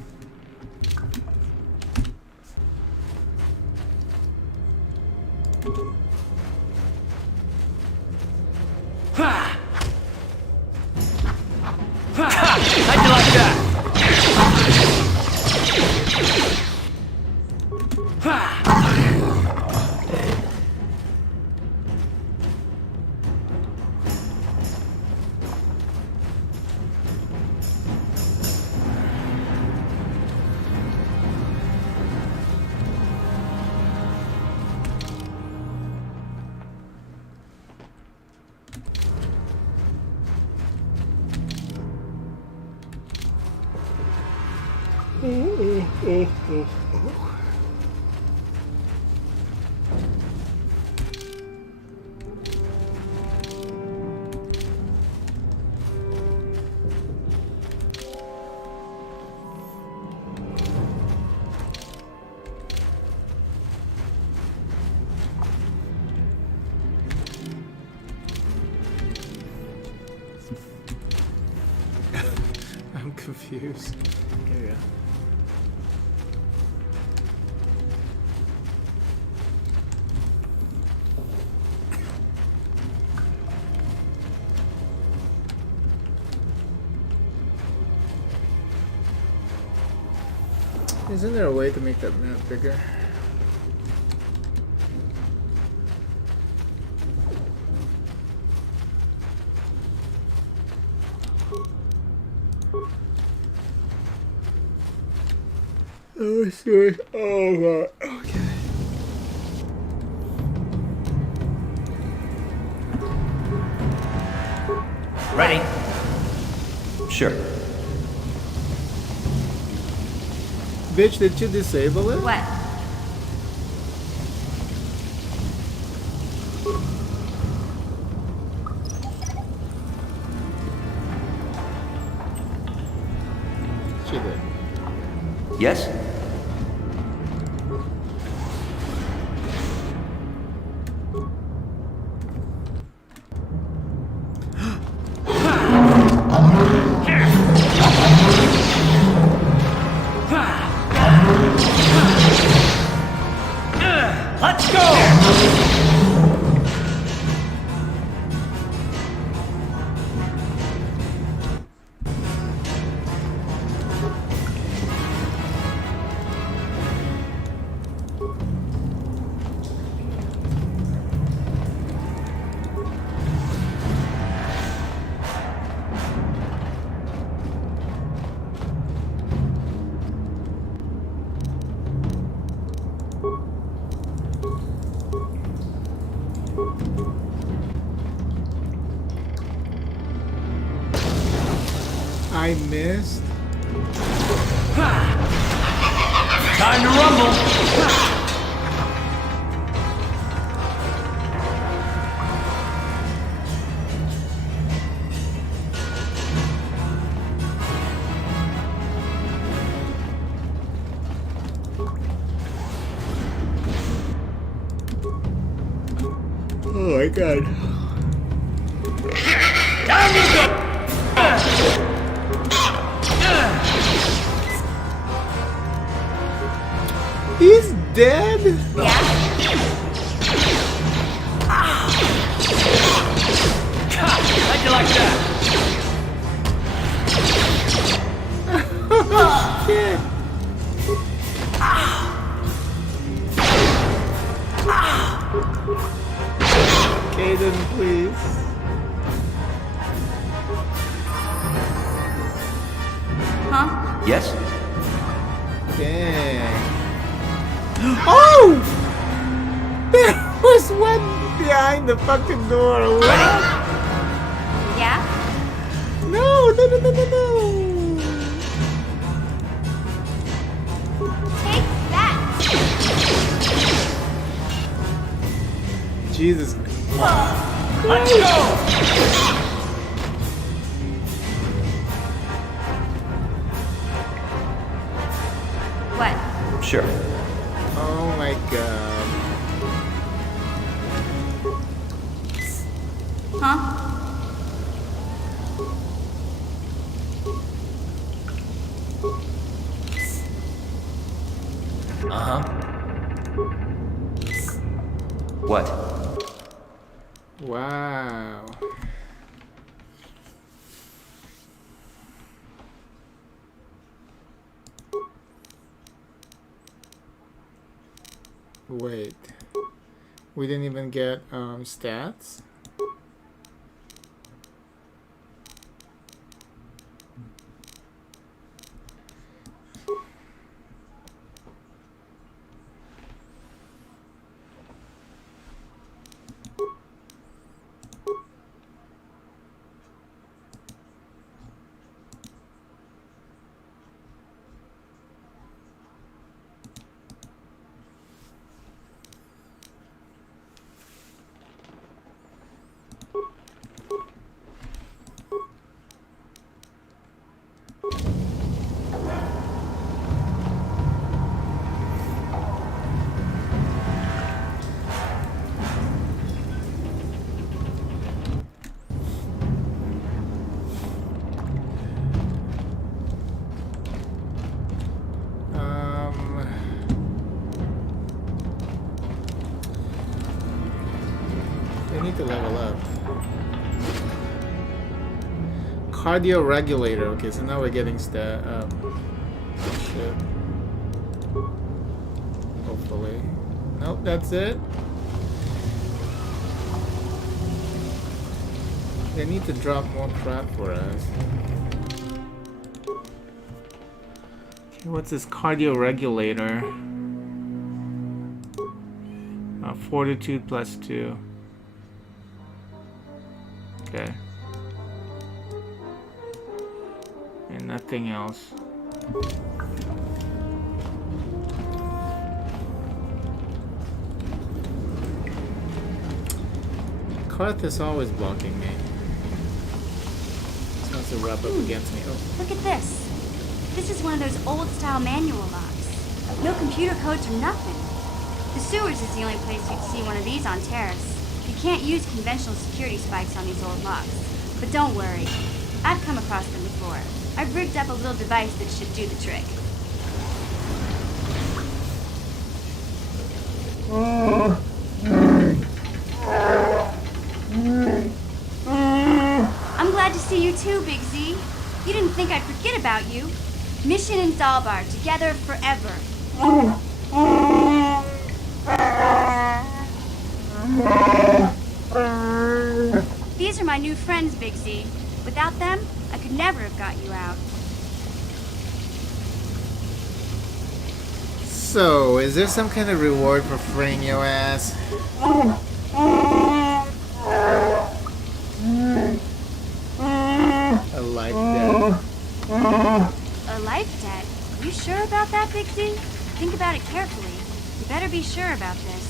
How'd you like that? I'm confused. Here we go. Isn't there a way to make that map bigger? Oh, sorry. Oh, God. Okay. Ready? Sure. Bitch, did you disable it? What? She did. Yes? Let's go! I missed. Time to rumble! Oh my god. Down you go! He's dead? Yeah. How'd you like that? Shit. Caden, please. Huh? Yes? Dang. Oh! There was one behind the fucking door. What? Yeah? No, no, no, no, no, no. Take that! Jesus. Let's go! What? Sure. Oh my god. Huh? Uh-huh. What? Wow. Wait. We didn't even get stats? They need to level up. Cardio regulator. Okay, so now we're getting shit. Hopefully. Nope, that's it. They need to drop more crap for us. Okay, what's this cardio regulator? Fortitude plus 2. Okay. And nothing else. Karth is always blocking me. He wants to rub up against me. Oh. Look at this. This is one of those old-style manual locks. No computer codes or nothing. The sewers is the only place you'd see one of these on Terrace. You can't use conventional security spikes on these old locks. But don't worry. I've come across them before. I've rigged up a little device that should do the trick. I'm glad to see you too, Big Z. You didn't think I'd forget about you. Mission and Dalbar, together forever. These are my new friends, Big Z. Without them, I could never have got you out. So, is there some kind of reward for freeing your ass? A life debt. A life debt? You sure about that, Big Z? Think about it carefully. You better be sure about this.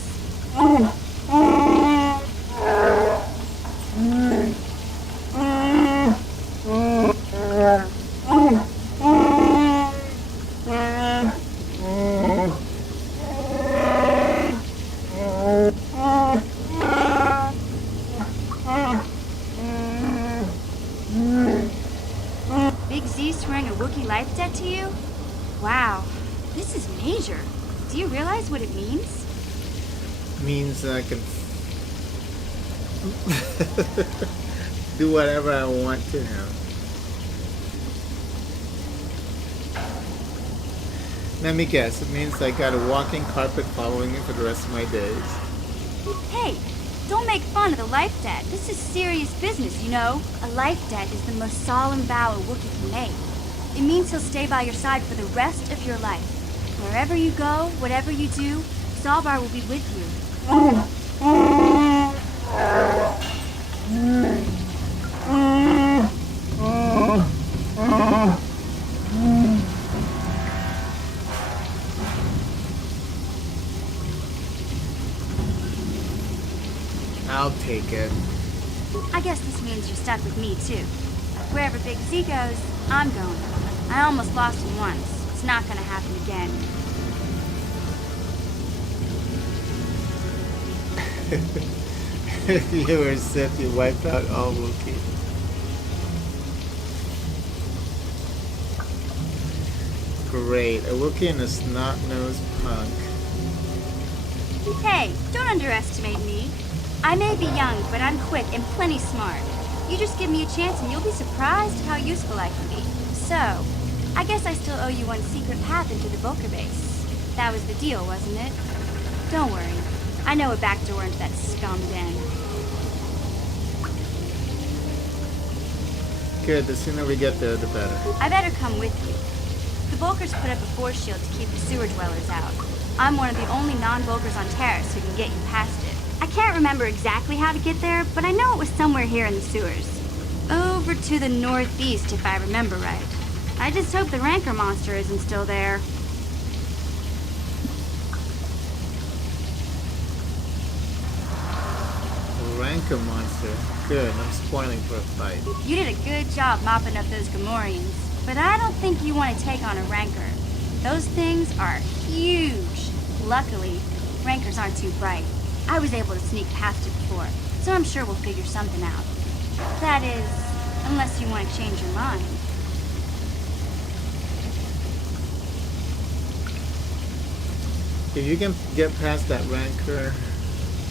seizure. Do you realize what it means? Means I can do whatever I want to now. Let me guess, it means I got a walking carpet following me for the rest of my days. Hey, don't make fun of the life debt. This is serious business, you know? A life debt is the most solemn vow a Wookiee can make. It means he'll stay by your side for the rest of your life. Wherever you go, whatever you do, Zalbar will be with you. I'll take it. I guess this means you're stuck with me, too. Wherever Big Z goes, I'm going. I almost lost him once. It's not gonna happen again. If you were Sith, you wiped out all Wookiee. Great, a Wookiee and a snot-nosed punk. Hey, don't underestimate me. I may be young, but I'm quick and plenty smart. You just give me a chance and you'll be surprised how useful I can be. So, I guess I still owe you one secret path into the Vulcar base. That was the deal, wasn't it? Don't worry. I know a back door into that scum den. Good, the sooner we get there, the better. I better come with you. The Vulcars put up a force shield to keep the sewer dwellers out. I'm one of the only non-Vulcars on Terrace who can get you past it. I can't remember exactly how to get there, but I know it was somewhere here in the sewers. Over to the northeast, if I remember right. I just hope the Rancor monster isn't still there. Rancor monster. Good, I'm spoiling for a fight. You did a good job mopping up those Gamorreans, but I don't think you want to take on a Rancor. Those things are huge. Luckily, Rancors aren't too bright. I was able to sneak past it before, so I'm sure we'll figure something out. That is, unless you want to change your mind. If you can get past that Rancor,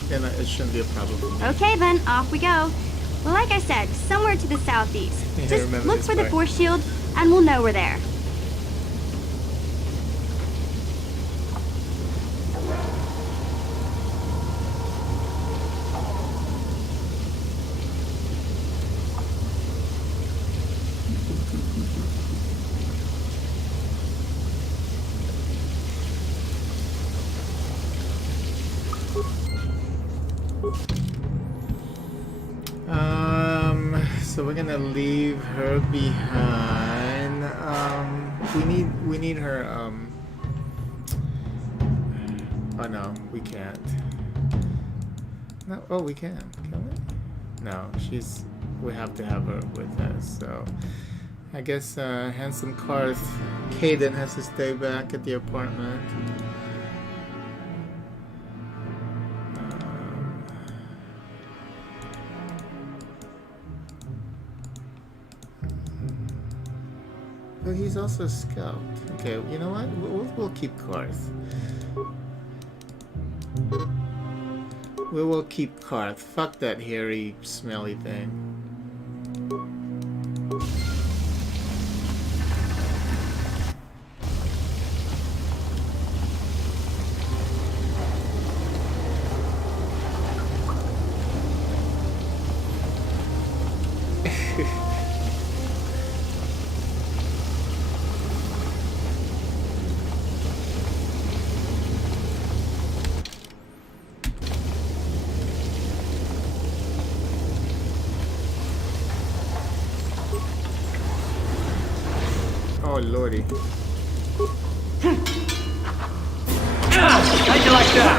then it shouldn't be a problem for me. Okay then, off we go. Like I said, somewhere to the southeast. Yeah, Just remember look this for the part. force shield, and we'll know we're there. So we're gonna leave her behind. We need her. Oh no, we can't. No, oh we can. Can we? No, we have to have her with us. So I guess handsome Karth Caden has to stay back at the apartment. But he's also a scout. Okay, you know what? We'll keep Karth. We will keep Karth. Fuck that hairy, smelly thing. Oh lordy. How'd you like that?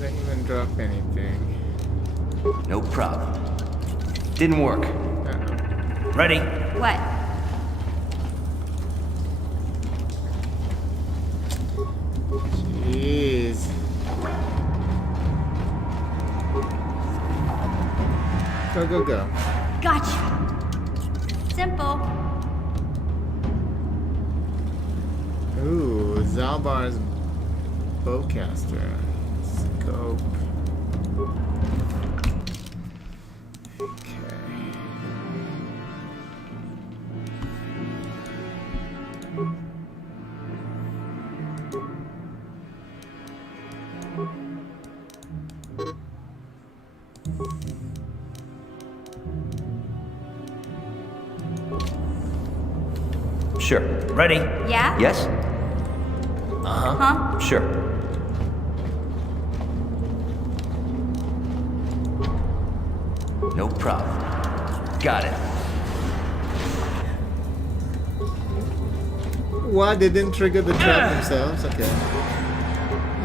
Didn't even drop anything. No problem. Didn't work. Ready? What? Go, go, go. Gotcha. Simple. Ooh, Zalbar's bowcaster. Scope. Sure. Ready? Yeah? Yes? Huh? Sure. No problem. Got it. What? They didn't trigger the trap themselves? Okay.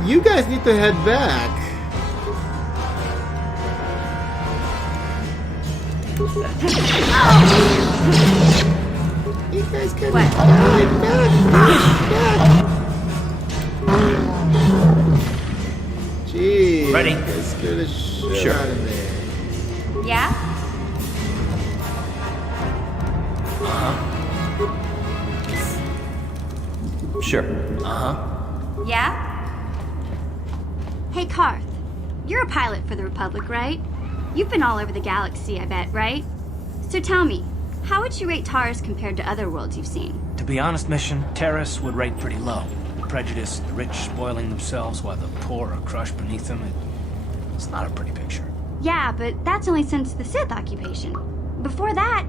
You guys need to head back. You guys gotta head back. Jeez. Ready? You guys scared the shit Sure. out of me. Yeah? Sure. Yeah? Hey, Karth. You're a pilot for the Republic, right? You've been all over the galaxy, I bet, right? So tell me, how would you rate Taurus compared to other worlds you've seen? To be honest, Mission, Terrace would rate pretty low. The prejudice, the rich spoiling themselves while the poor are crushed beneath them. It's not a pretty picture. Yeah, but that's only since the Sith occupation. Before that,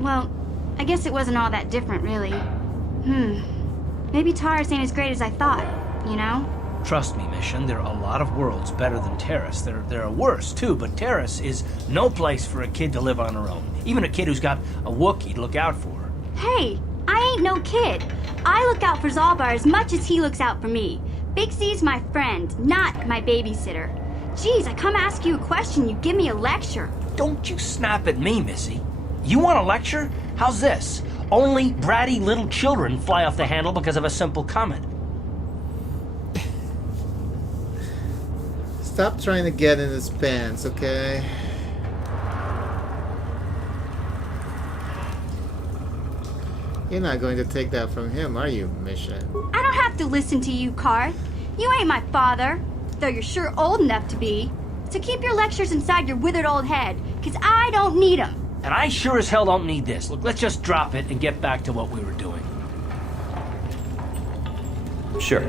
well, I guess it wasn't all that different, really. Maybe Taurus ain't as great as I thought, you know? Trust me, Mission, there are a lot of worlds better than Terrace. There are worse, too, but Terrace is no place for a kid to live on her own. Even a kid who's got a Wookiee to look out for. Hey, I ain't no kid. I look out for Zalbar as much as he looks out for me. Big Z's my friend, not my babysitter. Geez, I come ask you a question, you give me a lecture. Don't you snap at me, Missy. You want a lecture? How's this? Only bratty little children fly off the handle because of a simple comment. Stop trying to get in his pants, okay? You're not going to take that from him, are you, Mission? I don't have to listen to you, Karth. You ain't my father, though you're sure old enough to be. So keep your lectures inside your withered old head, because I don't need them. And I sure as hell don't need this. Look, let's just drop it and get back to what we were doing. Sure.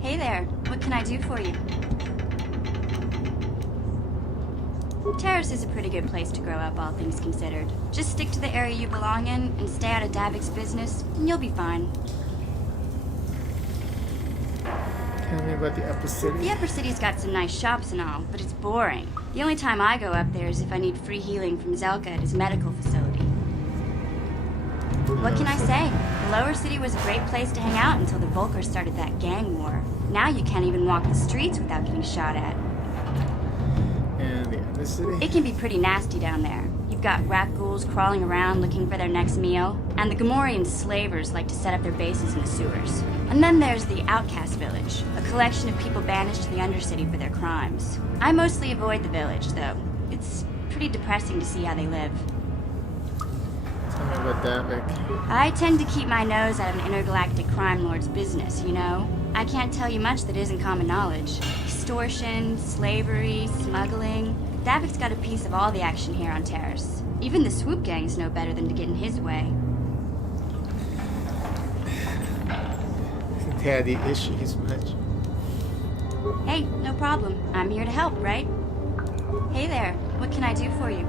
Hey there, what can I do for you? Terrace is a pretty good place to grow up, all things considered. Just stick to the area you belong in and stay out of Davik's business, and you'll be fine. Tell me about the Upper City. The Upper City's got some nice shops and all, but it's boring. The only time I go up there is if I need free healing from Zelka at his medical facility. What can I say? The Lower City was a great place to hang out until the Vulkars started that gang war. Now you can't even walk the streets without getting shot at. And the Upper City? It can be pretty nasty down there. You've got rat ghouls crawling around looking for their next meal, and the Gamorrean slavers like to set up their bases in the sewers. And then there's the Outcast Village, a collection of people banished to the Undercity for their crimes. I mostly avoid the village, though. It's pretty depressing to see how they live. Tell me about Davik. I tend to keep my nose out of an intergalactic crime lord's business, you know? I can't tell you much that isn't common knowledge. Extortion, slavery, smuggling. Davik's got a piece of all the action here on Terrace. Even the swoop gangs know better than to get in his way. Daddy issues much. Hey, no problem. I'm here to help, right? Hey there, what can I do for you?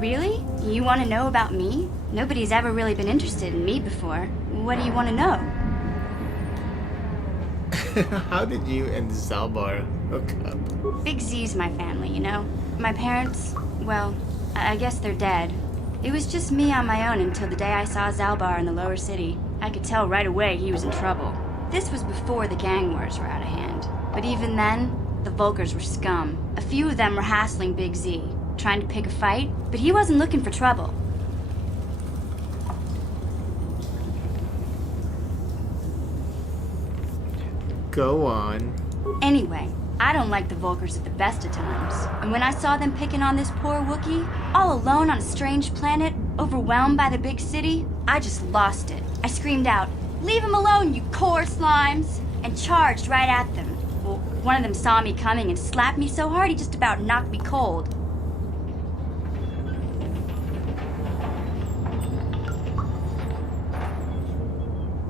Really? You want to know about me? Nobody's ever really been interested in me before. What do you want to know? How did you and Zalbar hook up? Big Z's my family, you know? My parents, well, I guess they're dead. It was just me on my own until the day I saw Zalbar in the Lower City. I could tell right away he was in trouble. This was before the gang wars were out of hand. But even then, the Vulkars were scum. A few of them were hassling Big Z, trying to pick a fight, but he wasn't looking for trouble. Go on. Anyway, I don't like the Volkers at the best of times. And when I saw them picking on this poor Wookiee, all alone on a strange planet, overwhelmed by the big city, I just lost it. I screamed out, "Leave him alone, you core slimes!" and charged right at them. Well, one of them saw me coming and slapped me so hard he just about knocked me cold.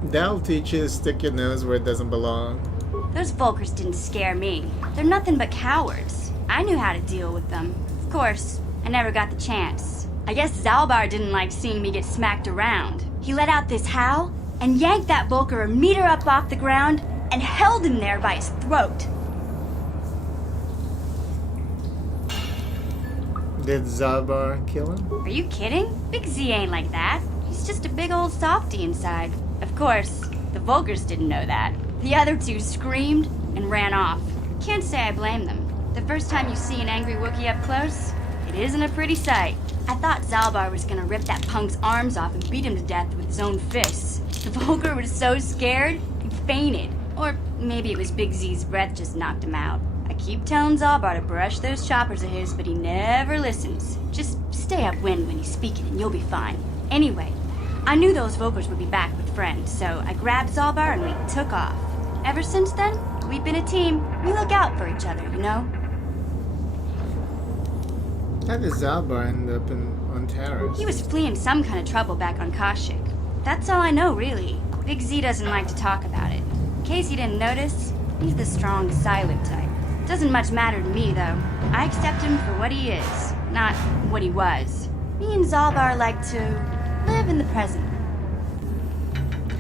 That'll teach you to stick your nose where it doesn't belong. Those Volkers didn't scare me. They're nothing but cowards. I knew how to deal with them. Of course, I never got the chance. I guess Zalbar didn't like seeing me get smacked around. He let out this howl and yanked that Volker a meter up off the ground and held him there by his throat. Did Zalbar kill him? Are you kidding? Big Z ain't like that. He's just a big old softy inside. Of course, the Volkers didn't know that. The other two screamed and ran off. Can't say I blame them. The first time you see an angry Wookiee up close, it isn't a pretty sight. I thought Zalbar was gonna rip that punk's arms off and beat him to death with his own fists. The Volker was so scared, he fainted. Or maybe it was Big Z's breath just knocked him out. I keep telling Zalbar to brush those choppers of his, but he never listens. Just stay upwind when he's speaking and you'll be fine. Anyway, I knew those Volkers would be back with friends, so I grabbed Zalbar and we took off. Ever since then, we've been a team. We look out for each other, you know? How did Zalbar end up on Taris? He was fleeing some kind of trouble back on Kashyyyk. That's all I know, really. Big Z doesn't like to talk about it. In case you didn't notice, he's the strong, silent type. Doesn't much matter to me, though. I accept him for what he is, not what he was. Me and Zalbar like to live in the present.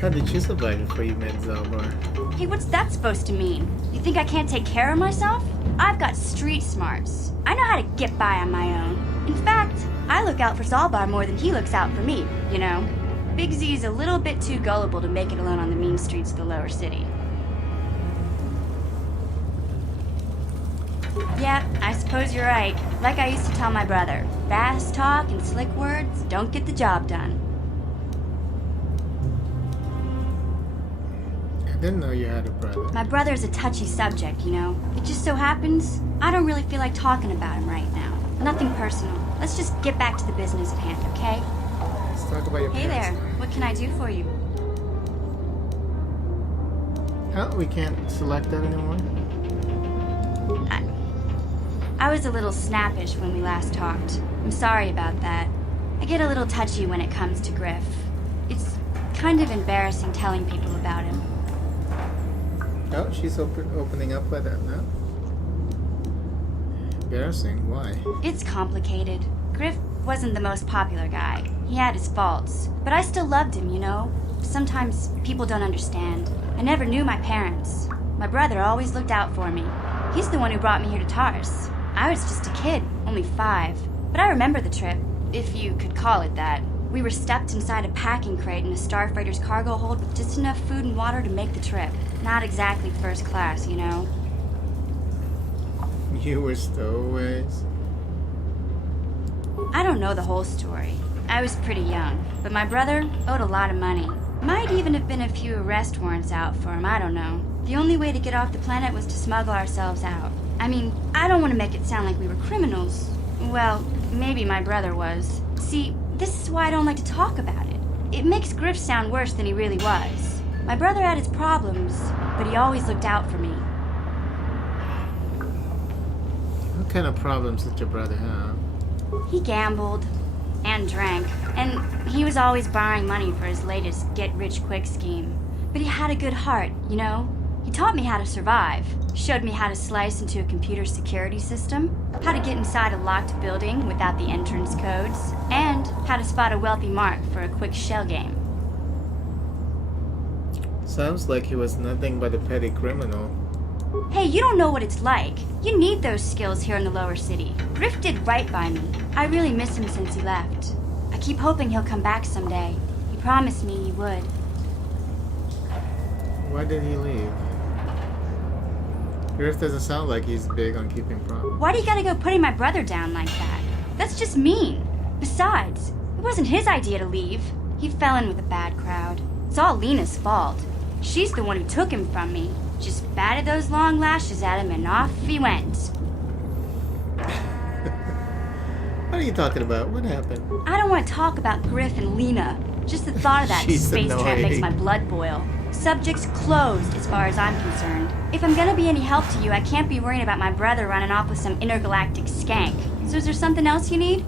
How did you survive before you met Zalbar? Hey, what's that supposed to mean? You think I can't take care of myself? I've got street smarts. I know how to get by on my own. In fact, I look out for Zalbar more than he looks out for me, you know? Big Z's a little bit too gullible to make it alone on the mean streets of the lower city. Yeah, I suppose you're right. Like I used to tell my brother, fast talk and slick words don't get the job done. I didn't know you had a brother. My brother's a touchy subject, you know. It just so happens I don't really feel like talking about him right now. Nothing personal. Let's just get back to the business at hand, okay? Let's talk about your Hey there, parents. what can I do for you? Oh, we can't select that anymore? I was a little snappish when we last talked. I'm sorry about that. I get a little touchy when it comes to Griff. It's kind of embarrassing telling people about him. Oh, she's opening up by that now. Embarrassing? Why? It's complicated. Griff wasn't the most popular guy. He had his faults. But I still loved him, you know? Sometimes people don't understand. I never knew my parents. My brother always looked out for me. He's the one who brought me here to Taris. I was just a kid, only 5. But I remember the trip, if you could call it that. We were stuffed inside a packing crate in a starfreighter's cargo hold with just enough food and water to make the trip. Not exactly first class, you know? You were stowaways? I don't know the whole story. I was pretty young, but my brother owed a lot of money. Might even have been a few arrest warrants out for him, I don't know. The only way to get off the planet was to smuggle ourselves out. I mean, I don't want to make it sound like we were criminals. Well, maybe my brother was. See, this is why I don't like to talk about it. It makes Griff sound worse than he really was. My brother had his problems, but he always looked out for me. What kind of problems did your brother have? He gambled and drank, and he was always borrowing money for his latest get-rich-quick scheme. But he had a good heart, you know? He taught me how to survive, showed me how to slice into a computer security system, how to get inside a locked building without the entrance codes, and how to spot a wealthy mark for a quick shell game. Sounds like he was nothing but a petty criminal. Hey, you don't know what it's like. You need those skills here in the lower city. Griff did right by me. I really miss him since he left. I keep hoping he'll come back someday. He promised me he would. Why did he leave? Griff doesn't sound like he's big on keeping promises. Why do you gotta go putting my brother down like that? That's just mean. Besides, it wasn't his idea to leave. He fell in with a bad crowd. It's all Lena's fault. She's the one who took him from me. just batted those long lashes at him and off he went. What are you talking about? What happened? I don't want to talk about Griff and Lena. Just the thought of that She's space trap makes annoying. my blood boil. Subject's closed as far as I'm concerned. If I'm gonna be any help to you, I can't be worrying about my brother running off with some intergalactic skank. So is there something else you need?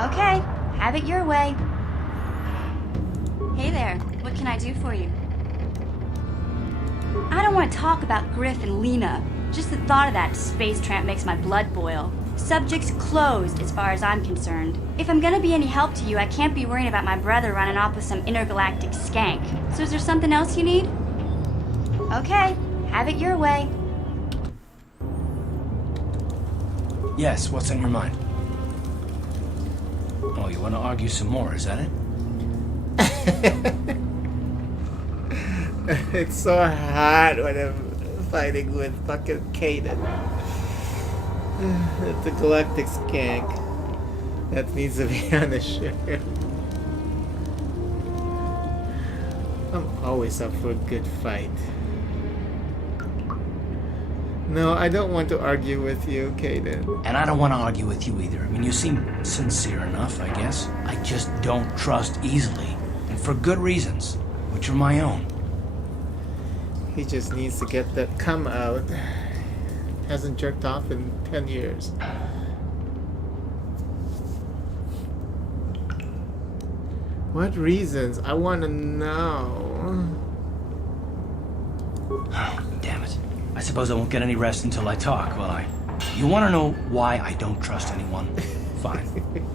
Okay, have it your way. Hey there, what can I do for you? I don't want to talk about Griff and Lena. Just the thought of that space tramp makes my blood boil. Subject's closed as far as I'm concerned. If I'm gonna be any help to you, I can't be worrying about my brother running off with some intergalactic skank. So is there something else you need? Okay, have it your way. Yes, what's on your mind? Oh, you want to argue some more, is that it? It's so hot when I'm fighting with fucking Kaden. It's a galactic skank that needs to be on the ship. I'm always up for a good fight. No, I don't want to argue with you, Kaden. And I don't want to argue with you either. I mean, you seem sincere enough, I guess. I just don't trust easily. And for good reasons, which are my own. He just needs to get that cum out. Hasn't jerked off in 10 years. What reasons? I want to know. Damn it. I suppose I won't get any rest until I talk, will I? You want to know why I don't trust anyone? Fine.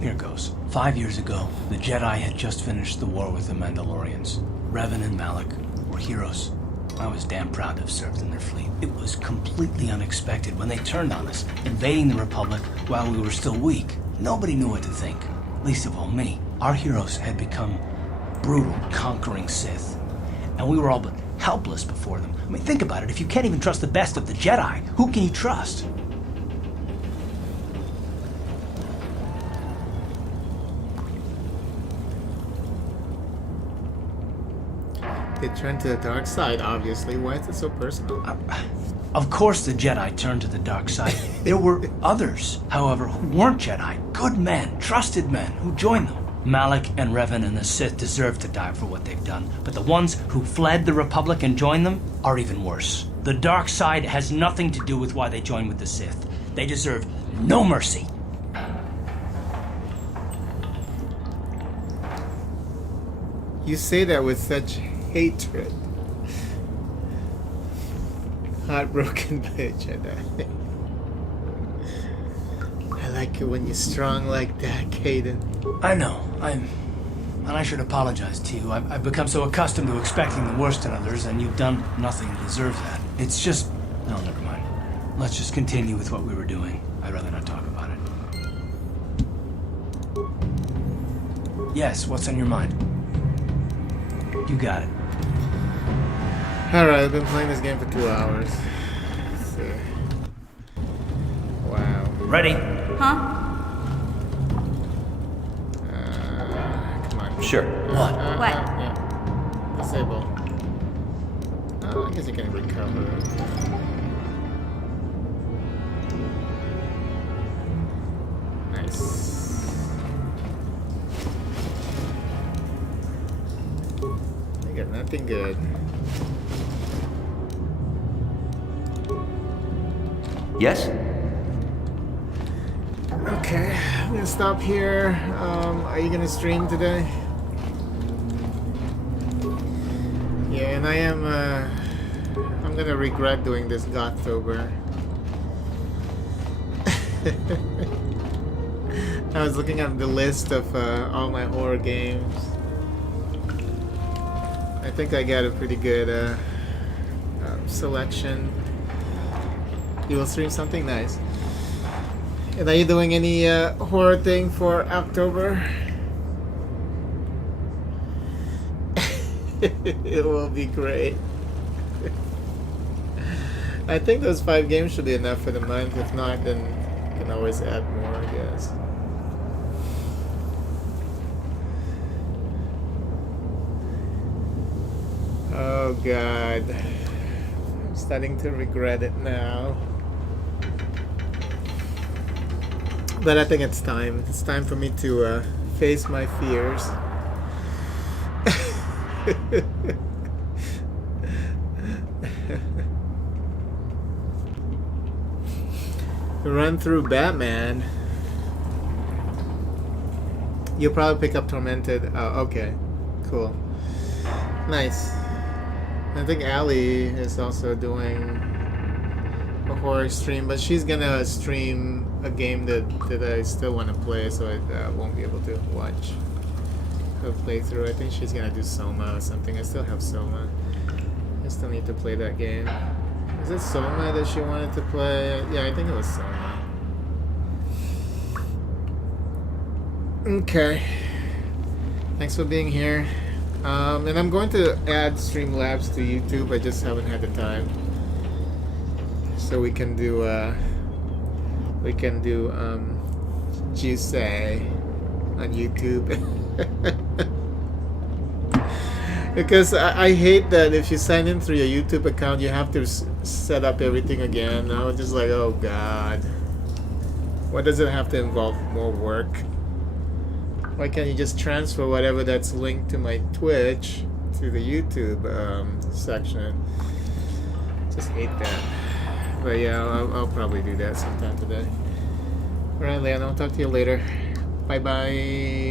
Here goes. 5 years ago, the Jedi had just finished the war with the Mandalorians. Revan and Malak were heroes. I was damn proud to have served in their fleet. It was completely unexpected when they turned on us, invading the Republic while we were still weak. Nobody knew what to think, least of all me. Our heroes had become brutal, conquering Sith, and we were all but helpless before them. I mean, think about it. If you can't even trust the best of the Jedi, who can you trust? They turned to the dark side, obviously. Why is it so personal? Of course the Jedi turned to the dark side. There were others, however, who weren't Jedi. Good men, trusted men, who joined them. Malak and Revan and the Sith deserve to die for what they've done, but the ones who fled the Republic and joined them are even worse. The dark side has nothing to do with why they joined with the Sith. They deserve no mercy. You say that with such hatred. Heartbroken by a Jedi. I like it when you're strong like that, Kaden. I know. And I should apologize to you. I've become so accustomed to expecting the worst in others, and you've done nothing to deserve that. It's just... No, never mind. Let's just continue with what we were doing. I'd rather not talk about it. Yes, what's on your mind? You got it. Alright, I've been playing this game for 2 hours. Let's see. Wow. Ready? Huh? Come on. Sure. What? What? Yeah. Disable. I guess you can recover. Nice. I got nothing good. Yes? Okay, I'm gonna stop here. Are you gonna stream today? Yeah, and I am, I'm gonna regret doing this Gothtober. I was looking at the list of all my horror games. I think I got a pretty good selection. You will stream something nice. And are you doing any horror thing for October? It will be great. I think those 5 games should be enough for the month. If not, then you can always add more, I guess. Oh god. I'm starting to regret it now. But I think it's time. It's time for me to face my fears. Run through Batman. You'll probably pick up Tormented. Oh, okay. Cool. Nice. I think Allie is also doing a horror stream, but she's gonna stream a game that I still want to play, so I won't be able to watch her playthrough. I think she's gonna do Soma or something. I still have Soma. I still need to play that game. Is it Soma that she wanted to play? Yeah, I think it was Soma. Okay. Thanks for being here. And I'm going to add Streamlabs to YouTube. I just haven't had the time. So we can do Juice on YouTube. Because I hate that if you sign in through your YouTube account, you have to set up everything again. I was just like, oh god. Why does it have to involve more work? Why can't you just transfer whatever that's linked to my Twitch to the YouTube section? Just hate that. But yeah, I'll probably do that sometime today. Alright, Leon, I'll talk to you later. Bye bye.